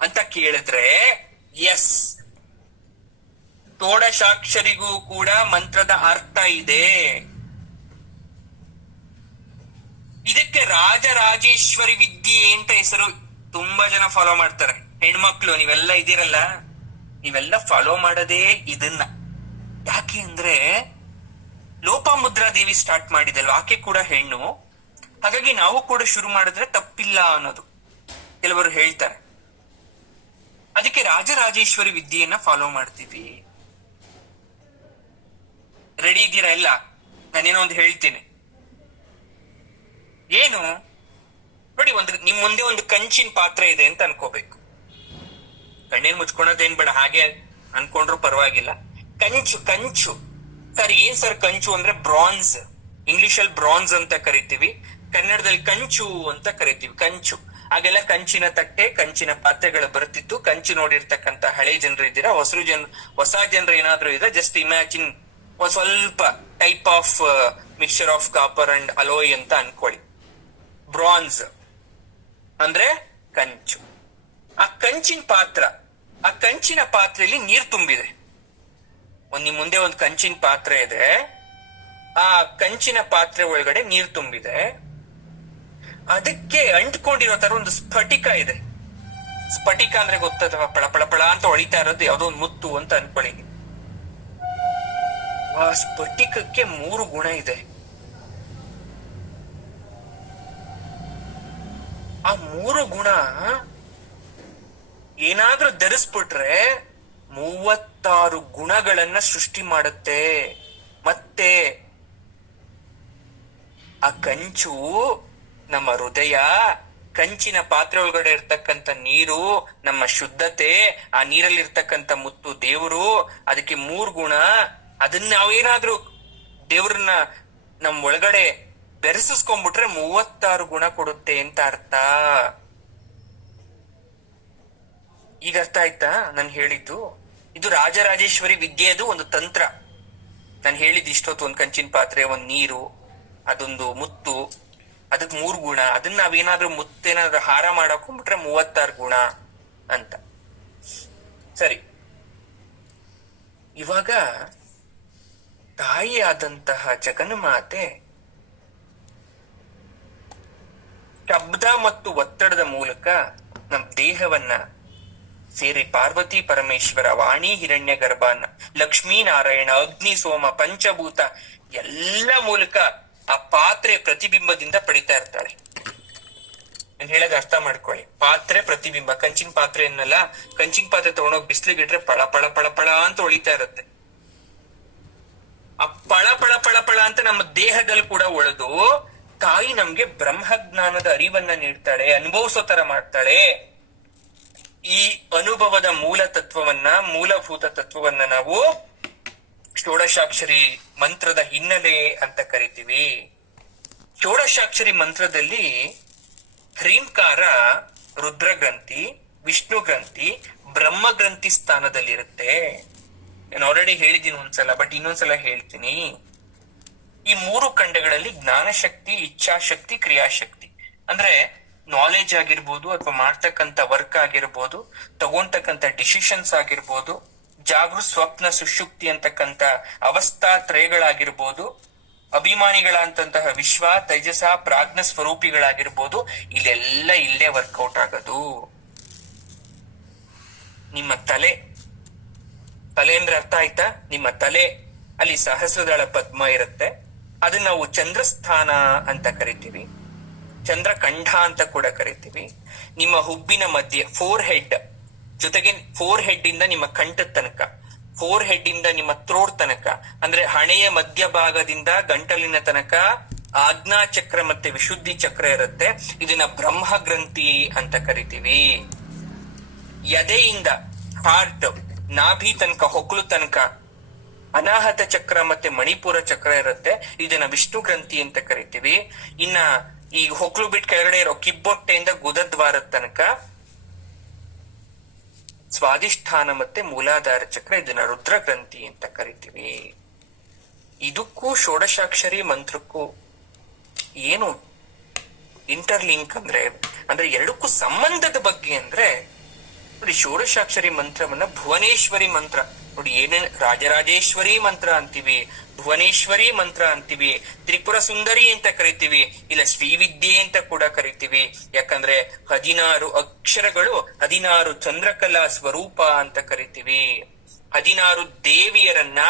ಅಂತ ಕೇಳಿದ್ರೆ, ಎಸ್, ಷೋಡಶಾಕ್ಷರಿಗೂ ಕೂಡ ಮಂತ್ರದ ಅರ್ಥ ಇದೆ. ಇದಕ್ಕೆ ರಾಜರಾಜೇಶ್ವರಿ ವಿದ್ಯೆ ಅಂತ ಹೆಸರು. ತುಂಬಾ ಜನ ಫಾಲೋ ಮಾಡ್ತಾರೆ. ಹೆಣ್ಮಕ್ಳು ನೀವೆಲ್ಲ ಇದ್ದೀರಲ್ಲ, ನೀವೆಲ್ಲ ಫಾಲೋ ಮಾಡೋದೇ ಇದನ್ನ. ಯಾಕೆ ಅಂದ್ರೆ ಲೋಪಾಮುದ್ರಾದೇವಿ ಸ್ಟಾರ್ಟ್ ಮಾಡಿದಲ್ವ, ಆಕೆ ಕೂಡ ಹೆಣ್ಣು, ಹಾಗಾಗಿ ನಾವು ಕೂಡ ಶುರು ಮಾಡಿದ್ರೆ ತಪ್ಪಿಲ್ಲ ಅನ್ನೋದು ಕೆಲವರು ಹೇಳ್ತಾರೆ. ಅದಕ್ಕೆ ರಾಜರಾಜೇಶ್ವರಿ ವಿದ್ಯೆಯನ್ನ ಫಾಲೋ ಮಾಡ್ತೀವಿ. ರೆಡಿ ಇದ್ದೀರಾ ಎಲ್ಲ? ನಾನೇನೋ ಒಂದು ಹೇಳ್ತೀನಿ. ಏನು ನೋಡಿ, ನಿಮ್ ಮುಂದೆ ಒಂದು ಕಂಚಿನ ಪಾತ್ರೆ ಇದೆ ಅಂತ ಅನ್ಕೋಬೇಕು. ಕಣ್ಣೇನ್ ಮುಚ್ಕೊಳೋದೇನ್ ಬೇಡ, ಹಾಗೆ ಅನ್ಕೊಂಡ್ರು ಪರವಾಗಿಲ್ಲ. ಕಂಚು ಸರ್, ಏನ್ ಸರ್ ಕಂಚು ಅಂದ್ರೆ? ಬ್ರಾನ್ಸ್. ಇಂಗ್ಲಿಷ್ ಅಲ್ಲಿ ಬ್ರಾನ್ಸ್ ಅಂತ ಕರಿತೀವಿ, ಕನ್ನಡದಲ್ಲಿ ಕಂಚು ಅಂತ ಕರಿತೀವಿ. ಕಂಚು, ಆಗೆಲ್ಲ ಕಂಚಿನ ತಟ್ಟೆ, ಕಂಚಿನ ಪಾತ್ರೆಗಳು ಬರ್ತಿತ್ತು. ಕಂಚು ನೋಡಿರ್ತಕ್ಕಂತ ಹಳೆ ಜನರು ಇದ್ದೀರಾ, ಹೊಸ ಜನರು ಏನಾದ್ರು ಇದ್ರೆ ಜಸ್ಟ್ ಇಮ್ಯಾಜಿನ್ ಸ್ವಲ್ಪ type of mixture of copper and alloy ಅಂತ ಅನ್ಕೊಳ್ಳಿ. ಬ್ರಾನ್ಸ್ ಅಂದ್ರೆ ಕಂಚು. ಆ ಕಂಚಿನ ಪಾತ್ರೆಯಲ್ಲಿ ನೀರ್ ತುಂಬಿದೆ. ನಿಮ್ ಮುಂದೆ ಒಂದು ಕಂಚಿನ ಪಾತ್ರೆ ಇದೆ, ಆ ಕಂಚಿನ ಪಾತ್ರೆ ಒಳಗಡೆ ನೀರ್ ತುಂಬಿದೆ. ಅದಕ್ಕೆ ಅಂಟ್ಕೊಂಡಿರೋ ತರ ಒಂದು ಸ್ಫಟಿಕ ಇದೆ. ಸ್ಫಟಿಕ ಅಂದ್ರೆ ಗೊತ್ತದವ, ಪಳ ಪಳ ಪಳ ಅಂತ ಹೊಳಿತಾ ಇರೋದು ಯಾವ್ದೋ ಒಂದು ಮುತ್ತು ಅಂತ ಅನ್ಕೊಳ್ಳಿ. ಆ ಸ್ಫಟಿಕಕ್ಕೆ 3 ಗುಣ ಇದೆ. ಆ 3 ಗುಣ ಏನಾದ್ರೂ ಧರಿಸ್ಬಿಟ್ರೆ 36 ಗುಣಗಳನ್ನ ಸೃಷ್ಟಿ ಮಾಡುತ್ತೆ. ಮತ್ತೆ ಆ ಕಂಚು ನಮ್ಮ ಹೃದಯ, ಕಂಚಿನ ಪಾತ್ರೆ ಒಳಗಡೆ ಇರ್ತಕ್ಕಂಥ ನೀರು ನಮ್ಮ ಶುದ್ಧತೆ, ಆ ನೀರಲ್ಲಿ ಇರ್ತಕ್ಕಂಥ ಮುತ್ತು ದೇವರು. ಅದಕ್ಕೆ 3 ಗುಣ. ಅದನ್ನ ನಾವೇನಾದ್ರೂ ದೇವ್ರನ್ನ ನಮ್ ಒಳಗಡೆ ಬೆರೆಸಿಸ್ಕೊಂಡ್ಬಿಟ್ರೆ 36 ಗುಣ ಕೊಡುತ್ತೆ ಅಂತ ಅರ್ಥ. ಈಗ ಅರ್ಥ ಆಯ್ತಾ ನಾನು ಹೇಳಿದ್ದು? ಇದು ರಾಜರಾಜೇಶ್ವರಿ ವಿದ್ಯೆದು ಒಂದು ತಂತ್ರ. ನಾನು ಹೇಳಿದ್ದು ಇಷ್ಟೊತ್ತು, ಒಂದ್ ಕಂಚಿನ ಪಾತ್ರೆ, ಒಂದ್ ನೀರು, ಅದೊಂದು ಮುತ್ತು, ಅದಕ್ 3 ಗುಣ. ಅದನ್ನ ನಾವೇನಾದ್ರೂ ಮುತ್ತೇನಾದ್ರೂ ಹಾರ ಮಾಡಾಕೊಂಡ್ಬಿಟ್ರೆ 36 ಗುಣ ಅಂತ. ಸರಿ, ಇವಾಗ ತಾಯಿಯಾದಂತಹ ಜಗನ್ಮಾತೆ ಶಬ್ದ ಮತ್ತು ಒತ್ತಡದ ಮೂಲಕ ನಮ್ಮ ದೇಹವನ್ನ ಸೇರಿ ಪಾರ್ವತಿ ಪರಮೇಶ್ವರ, ವಾಣಿ ಹಿರಣ್ಯ ಗರ್ಭನ, ಲಕ್ಷ್ಮೀ ನಾರಾಯಣ, ಅಗ್ನಿ ಸೋಮ, ಪಂಚಭೂತ ಎಲ್ಲ ಮೂಲಕ ಆ ಪಾತ್ರೆ ಪ್ರತಿಬಿಂಬದಿಂದ ಪಡಿತಾ ಇರ್ತಾಳೆ. ನಾನು ಹೇಳೋದು ಅರ್ಥ ಮಾಡ್ಕೊಳ್ಳಿ. ಪಾತ್ರೆ ಪ್ರತಿಬಿಂಬ. ಕಂಚಿನ ಪಾತ್ರೆ ಅನ್ನಲ್ಲ, ಕಂಚಿನ ಪಾತ್ರೆ ತಗೊಂಡೋಗಿ ಬಿಸಿಲಿಗಿಟ್ರೆ ಪಳ ಪಳ ಪಳ ಪಳ ಅಂತ ಹೊಳಿತಾ ಇರುತ್ತೆ. ಆ ಪಳ ಪಳ ಪಳ ಪಳ ಅಂತ ನಮ್ಮ ದೇಹದಲ್ಲಿ ಕೂಡ ಒಳೆದು ತಾಯಿ ನಮ್ಗೆ ಬ್ರಹ್ಮಜ್ಞಾನದ ಅರಿವನ್ನ ನೀಡ್ತಾಳೆ, ಅನುಭವಿಸೋ ತರ ಮಾಡ್ತಾಳೆ. ಈ ಅನುಭವದ ಮೂಲಭೂತ ತತ್ವವನ್ನ ನಾವು ಷೋಡಶಾಕ್ಷರಿ ಮಂತ್ರದ ಹಿನ್ನೆಲೆ ಅಂತ ಕರಿತೀವಿ. ಷೋಡಶಾಕ್ಷರಿ ಮಂತ್ರದಲ್ಲಿ ಹ್ರೀಂಕಾರ ರುದ್ರ ಗ್ರಂಥಿ, ವಿಷ್ಣು ಗ್ರಂಥಿ, ಬ್ರಹ್ಮ ಗ್ರಂಥಿ ಸ್ಥಾನದಲ್ಲಿರುತ್ತೆ. ನಾನು ಆಲ್ರೆಡಿ ಹೇಳಿದ್ದೀನಿ ಒಂದ್ಸಲ, ಬಟ್ ಇನ್ನೊಂದ್ಸಲ ಹೇಳ್ತೀನಿ. ಈ ಮೂರು ಖಂಡಗಳಲ್ಲಿ ಜ್ಞಾನಶಕ್ತಿ, ಇಚ್ಛಾಶಕ್ತಿ, ಕ್ರಿಯಾಶಕ್ತಿ ಅಂದ್ರೆ ನಾಲೆಜ್ ಆಗಿರ್ಬೋದು, ಅಥವಾ ಮಾಡ್ತಕ್ಕಂಥ ವರ್ಕ್ ಆಗಿರ್ಬೋದು, ತಗೊಂತಕ್ಕಂಥ ಡಿಸಿಷನ್ಸ್ ಆಗಿರ್ಬೋದು, ಜಾಗೃತ್, ಸ್ವಪ್ನ, ಸುಷುಪ್ತಿ ಅಂತಕ್ಕಂಥ ಅವಸ್ಥಾತ್ರಯಗಳಾಗಿರ್ಬೋದು, ಅಭಿಮಾನಿಗಳಂತಹ ವಿಶ್ವ, ತೈಜಸ, ಪ್ರಾಜ್ಞ ಸ್ವರೂಪಿಗಳಾಗಿರ್ಬೋದು, ಇಲ್ಲೆಲ್ಲ ಇಲ್ಲೇ ವರ್ಕೌಟ್ ಆಗೋದು. ನಿಮ್ಮ ತಲೆ ಅಂದ್ರೆ ಅರ್ಥ ಆಯ್ತಾ? ನಿಮ್ಮ ತಲೆ ಅಲ್ಲಿ ಸಹಸ್ರದಳ ಪದ್ಮ ಇರುತ್ತೆ. ಅದನ್ನ ನಾವು ಚಂದ್ರಸ್ಥಾನ ಅಂತ ಕರಿತೀವಿ, ಚಂದ್ರಕಂಠ ಅಂತ ಕೂಡ ಕರಿತೀವಿ. ನಿಮ್ಮ ಹುಬ್ಬಿನ ಮಧ್ಯೆ ಫೋರ್ ಹೆಡ್, ಜೊತೆಗೆ ಫೋರ್ ಹೆಡ್ ಇಂದ ನಿಮ್ಮ ಕಂಠದ ತನಕ, ಫೋರ್ ಹೆಡ್ ಇಂದ ನಿಮ್ಮ ಥ್ರೋಟ್ ತನಕ, ಅಂದ್ರೆ ಹಣೆಯ ಮಧ್ಯಭಾಗದಿಂದ ಗಂಟಲಿನ ತನಕ ಆಜ್ಞಾ ಚಕ್ರ ಮತ್ತೆ ವಿಶುದ್ಧಿ ಚಕ್ರ ಇರುತ್ತೆ. ಇದನ್ನ ಬ್ರಹ್ಮ ಗ್ರಂಥಿ ಅಂತ ಕರಿತೀವಿ. ಎದೆಯಿಂದ ಹಾರ್ಟ್, ನಾಭಿ ತನಕ, ಹೊಕ್ಕಳು ತನಕ ಅನಾಹತ ಚಕ್ರ ಮತ್ತೆ ಮಣಿಪುರ ಚಕ್ರ ಇರುತ್ತೆ. ಇದನ್ನ ವಿಷ್ಣು ಗ್ರಂಥಿ ಅಂತ ಕರಿತೀವಿ. ಇನ್ನ ಈ ಹೊಕ್ಕಳು ಬಿಟ್ಟು ಕೆಳಗಡೆ ಇರೋ ಕಿಬ್ಬೊಟ್ಟೆಯಿಂದ ಗುದದ್ವಾರದ ತನಕ ಸ್ವಾದಿಷ್ಠಾನ ಮತ್ತೆ ಮೂಲಾಧಾರ ಚಕ್ರ, ಇದನ್ನ ರುದ್ರ ಗ್ರಂಥಿ ಅಂತ ಕರಿತೀವಿ. ಇದಕ್ಕೂ ಷೋಡಶಾಕ್ಷರಿ ಮಂತ್ರಕ್ಕೂ ಏನು ಇಂಟರ್ಲಿಂಕ್ ಅಂದ್ರೆ ಎರಡಕ್ಕೂ ಸಂಬಂಧದ ಬಗ್ಗೆ ಅಂದ್ರೆ ನೋಡಿ, ಷೋಡಶಾಕ್ಷರಿ ಮಂತ್ರವನ್ನ ಭುವನೇಶ್ವರಿ ಮಂತ್ರ ನೋಡಿ, ಏನೇನ್ ರಾಜರಾಜೇಶ್ವರಿ ಮಂತ್ರ ಅಂತೀವಿ, ಭುವನೇಶ್ವರಿ ಮಂತ್ರ ಅಂತೀವಿ, ತ್ರಿಪುರ ಸುಂದರಿ ಅಂತ ಕರಿತೀವಿ, ಇಲ್ಲ ಶ್ರೀವಿದ್ಯೆ ಅಂತ ಕೂಡ ಕರಿತೀವಿ. ಯಾಕಂದ್ರೆ 16 ಅಕ್ಷರಗಳು 16 ಚಂದ್ರಕಲಾ ಸ್ವರೂಪ ಅಂತ ಕರಿತೀವಿ. 16 ದೇವಿಯರನ್ನ,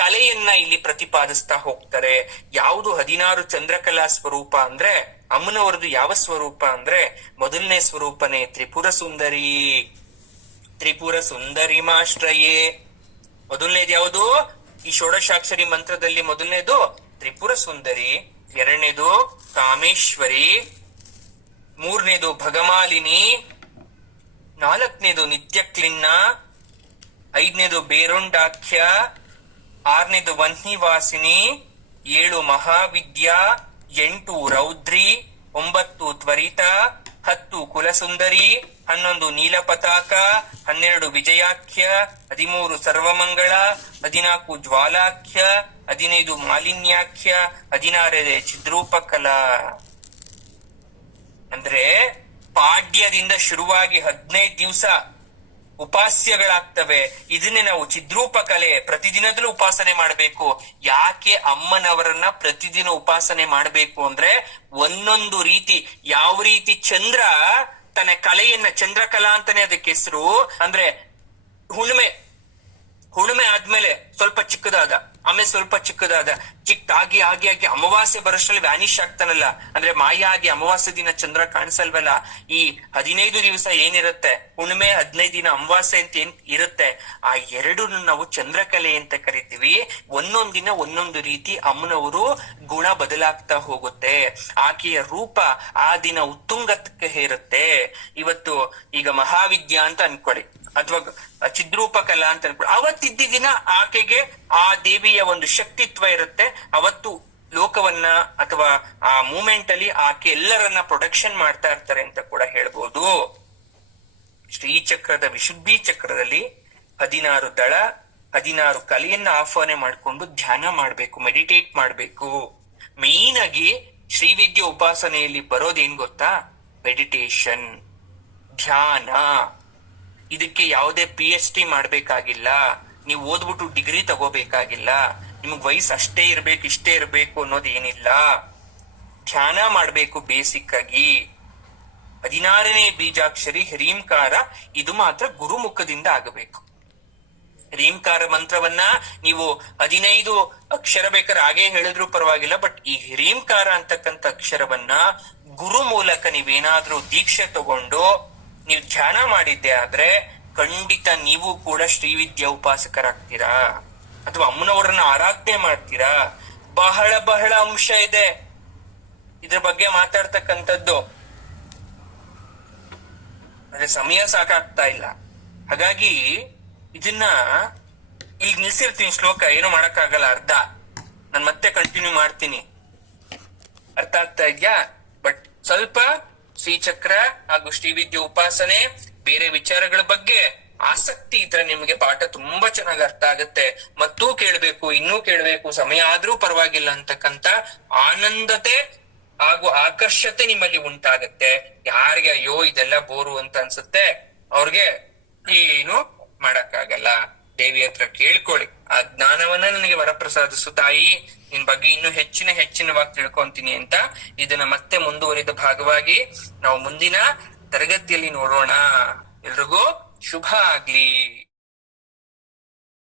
ಕಲೆಯನ್ನ ಇಲ್ಲಿ ಪ್ರತಿಪಾದಿಸ್ತಾ ಹೋಗ್ತಾರೆ. ಯಾವುದು 16 ಚಂದ್ರಕಲಾ ಸ್ವರೂಪ ಅಂದ್ರೆ ಅಮ್ಮನವರದು ಯಾವ ಸ್ವರೂಪ ಅಂದ್ರೆ ಮೊದಲನೇ ಸ್ವರೂಪನೇ ತ್ರಿಪುರ ಸುಂದರಿ. ತ್ರಿಪುರ ಸುಂದರಿ ಮಾಶ್ರಯೇ. ಮೊದಲನೇದು ಯಾವುದು? ಈ ಷೋಡಶಾಕ್ಷರಿ ಮಂತ್ರದಲ್ಲಿ ಮೊದಲನೇದು ತ್ರಿಪುರ ಸುಂದರಿ, ಎರಡನೇದು ಕಾಮೇಶ್ವರಿ, ಮೂರನೇದು ಭಗಮಾಲಿನಿ, ನಾಲ್ಕನೇದು ನಿತ್ಯಕ್ಲಿನ್ನ, ಐದನೇದು ಬೇರೊಂಡಾಖ್ಯ, ಆರನೇದು ವನ್ನಿವಾಸಿನಿ, 7 ಮಹಾವಿದ್ಯಾ, 8 ರೌದ್ರಿ, 9 ತ್ವರಿತ, 10 ಕುಲಸುಂದರಿ, 11 ನೀಲಪತಾಕ, 12 ವಿಜಯಾಖ್ಯ, 13 ಸರ್ವಮಂಗಳ, 14 ಜ್ವಾಲಾಖ್ಯ, 15 ಮಾಲಿನ್ಯಾಖ್ಯ, 16 ಚಿದ್ರೂಪಕಲಾ. ಅಂದ್ರೆ ಪಾಡ್ಯದಿಂದ ಶುರುವಾಗಿ 15 ದಿವಸ ಉಪಾಸ್ಯಗಳಾಗ್ತವೆ. ಇದನ್ನೇ ನಾವು ಚಿದ್ರೂಪ ಕಲೆ, ಪ್ರತಿದಿನದಲ್ಲೂ ಉಪಾಸನೆ ಮಾಡಬೇಕು. ಯಾಕೆ ಅಮ್ಮನವರನ್ನ ಪ್ರತಿದಿನ ಉಪಾಸನೆ ಮಾಡಬೇಕು ಅಂದ್ರೆ ಒಂದೊಂದು ರೀತಿ, ಯಾವ ರೀತಿ ಚಂದ್ರ ತನ್ನ ಕಲೆಯನ್ನ, ಚಂದ್ರಕಲಾ ಅಂತಾನೆ ಅದಕ್ಕೆ ಹೆಸರು. ಅಂದ್ರೆ ಹುಣ್ಣಿಮೆ ಆದ್ಮೇಲೆ ಸ್ವಲ್ಪ ಚಿಕ್ಕದಾದ, ಆಮೇಲೆ ಸ್ವಲ್ಪ ಚಿಕ್ಕದಾದ, ಆಗಿ ಆಗಿ ಆಗಿ ಅಮಾವಾಸ್ಯೆ ಬರೋಷ್ಟ್ರಲ್ಲಿ ವ್ಯಾನಿಶ್ ಆಗ್ತಾನಲ್ಲ, ಅಂದ್ರೆ ಮಾಯ ಆಗಿ ಅಮಾವಾಸ್ಯೆ ದಿನ ಚಂದ್ರ ಕಾಣಿಸಲ್ವಲ್ಲ. ಈ 15 ದಿವಸ ಏನಿರುತ್ತೆ, ಹುಣ್ಣಿಮೆ 15 ದಿನ ಅಮಾವಾಸ್ಯೆ ಅಂತ ಏನ್ ಇರುತ್ತೆ, ಆ ಎರಡು ನಾವು ಚಂದ್ರಕಲೆ ಅಂತ ಕರಿತೀವಿ. ಒಂದೊಂದಿನ ಒಂದೊಂದು ರೀತಿ ಅಮ್ಮನವರು ಗುಣ ಬದಲಾಗ್ತಾ ಹೋಗುತ್ತೆ. ಆಕೆಯ ರೂಪ ಆ ದಿನ ಉತ್ತುಂಗಕ್ಕೆ ಹೇರುತ್ತೆ. ಇವತ್ತು ಈಗ ಮಹಾವಿದ್ಯಾ ಅಂತ ಅನ್ಕೊಳ್ಳಿ, ಅಥವಾ ಚಿದ್ರೂಪ ಕಲಾ ಅಂತ ಅನ್ಕೊಳ್ಳಿ. ಅವತ್ತಿದ್ದ ದಿನ ಆಕೆಗೆ ಆ ದೇವಿಯ ಒಂದು ಶಕ್ತಿತ್ವ ಇರುತ್ತೆ. ಅವತ್ತು ಲೋಕವನ್ನ ಅಥವಾ ಆ ಮೂಮೆಂಟ್ ಅಲ್ಲಿ ಆಕೆ ಎಲ್ಲರನ್ನ ಪ್ರೊಟೆಕ್ಷನ್ ಮಾಡ್ತಾ ಇರ್ತಾರೆ ಅಂತ ಕೂಡ ಹೇಳ್ಬೋದು. ಶ್ರೀಚಕ್ರದ ವಿಶುದ್ಧಿ ಚಕ್ರದಲ್ಲಿ 16 ದಳ, 16 ಕಲೆಯನ್ನ ಆಹ್ವಾನ ಮಾಡಿಕೊಂಡು ಧ್ಯಾನ ಮಾಡ್ಬೇಕು, ಮೆಡಿಟೇಟ್ ಮಾಡ್ಬೇಕು. ಮೇನ್ ಆಗಿ ಶ್ರೀವಿದ್ಯೆ ಉಪಾಸನೆಯಲ್ಲಿ ಬರೋದೇನ್ ಗೊತ್ತಾ? ಮೆಡಿಟೇಷನ್, ಧ್ಯಾನ. ಇದಕ್ಕೆ ಯಾವುದೇ PhD ಮಾಡ್ಬೇಕಾಗಿಲ್ಲ, ನೀವು ಓದ್ಬಿಟ್ಟು ಡಿಗ್ರಿ ತಗೋಬೇಕಾಗಿಲ್ಲ, ನಿಮಗ್ ವಯಸ್ಸು ಅಷ್ಟೇ ಇರ್ಬೇಕು ಇಷ್ಟೇ ಇರ್ಬೇಕು ಅನ್ನೋದು ಏನಿಲ್ಲ. ಧ್ಯಾನ ಮಾಡ್ಬೇಕು ಬೇಸಿಕ್ ಆಗಿ. 16ನೇ ಬೀಜಾಕ್ಷರಿ ಹ್ರೀಂಕಾರ, ಇದು ಮಾತ್ರ ಗುರುಮುಖದಿಂದ ಆಗಬೇಕು. ಹ್ರೀಂಕಾರ ಮಂತ್ರವನ್ನ ನೀವು 15 ಅಕ್ಷರ ಬೇಕಾದ್ರೆ ಹಾಗೆ ಹೇಳಿದ್ರು ಪರವಾಗಿಲ್ಲ, ಬಟ್ ಈ ಹ್ರೀಂಕಾರ ಅಂತಕ್ಕಂಥ ಅಕ್ಷರವನ್ನ ಗುರು ಮೂಲಕ ನೀವೇನಾದ್ರೂ ದೀಕ್ಷೆ ತಗೊಂಡು ನೀವು ಧ್ಯಾನ ಮಾಡಿದ್ದೆ ಆದ್ರೆ ಖಂಡಿತ ನೀವು ಕೂಡ ಶ್ರೀವಿದ್ಯಾ ಉಪಾಸಕರಾಗ್ತೀರಾ, ಅಥವಾ ಅಮ್ಮನವರನ್ನ ಆರಾಧನೆ ಮಾಡ್ತೀರಾ. ಬಹಳ ಬಹಳ ಅಂಶ ಇದೆ ಇದ್ರ ಬಗ್ಗೆ ಮಾತಾಡ್ತಕ್ಕಂಥದ್ದು, ಆದ್ರೆ ಸಮಯ ಸಾಕಾಗ್ತಾ ಇಲ್ಲ. ಹಾಗಾಗಿ ಇದನ್ನ ಈಗ ನಿಲ್ಸಿರ್ತೀನಿ, ಶ್ಲೋಕ ಏನು ಮಾಡಕ್ಕಾಗಲ್ಲ, ಅರ್ಧ. ನಾನು ಮತ್ತೆ ಕಂಟಿನ್ಯೂ ಮಾಡ್ತೀನಿ. ಅರ್ಥ ಆಗ್ತಾ ಇದ್ಯಾ? ಬಟ್ ಸ್ವಲ್ಪ ಶ್ರೀಚಕ್ರ ಹಾಗೂ ಶ್ರೀವಿದ್ಯೆ ಉಪಾಸನೆ, ಬೇರೆ ವಿಚಾರಗಳ ಬಗ್ಗೆ ಆಸಕ್ತಿ ಇದ್ರೆ ನಿಮ್ಗೆ ಪಾಠ ತುಂಬಾ ಚೆನ್ನಾಗಿ ಅರ್ಥ ಆಗತ್ತೆ. ಮತ್ತೂ ಕೇಳ್ಬೇಕು, ಇನ್ನೂ ಕೇಳ್ಬೇಕು, ಸಮಯ ಆದ್ರೂ ಪರವಾಗಿಲ್ಲ ಅಂತಕ್ಕಂತ ಆನಂದತೆ ಹಾಗೂ ಆಕರ್ಷತೆ ನಿಮ್ಮಲ್ಲಿ ಉಂಟಾಗತ್ತೆ. ಯಾರಿಗೆ ಅಯ್ಯೋ ಇದೆಲ್ಲ ಬೋರು ಅಂತ ಅನ್ಸುತ್ತೆ ಅವ್ರಿಗೆ ಏನು ಮಾಡಕ್ಕಾಗಲ್ಲ. ದೇವಿ ಹತ್ರ ಕೇಳ್ಕೊಳ್ಳಿ, ಆ ಜ್ಞಾನವನ್ನ ನನಗೆ ವರಪ್ರಸಾದಿಸು ತಾಯಿ, ನಿನ್ ಬಗ್ಗೆ ಇನ್ನೂ ಹೆಚ್ಚಿನವಾಗಿ ತಿಳ್ಕೊಂತೀನಿ ಅಂತ. ಇದನ್ನ ಮತ್ತೆ ಮುಂದುವರಿದ ಭಾಗವಾಗಿ ನಾವು ಮುಂದಿನ ತರಗತಿಯಲ್ಲಿ ನೋಡೋಣ. ಎಲ್ರಿಗೂ ಶುಭ ಆಗ್ಲಿ.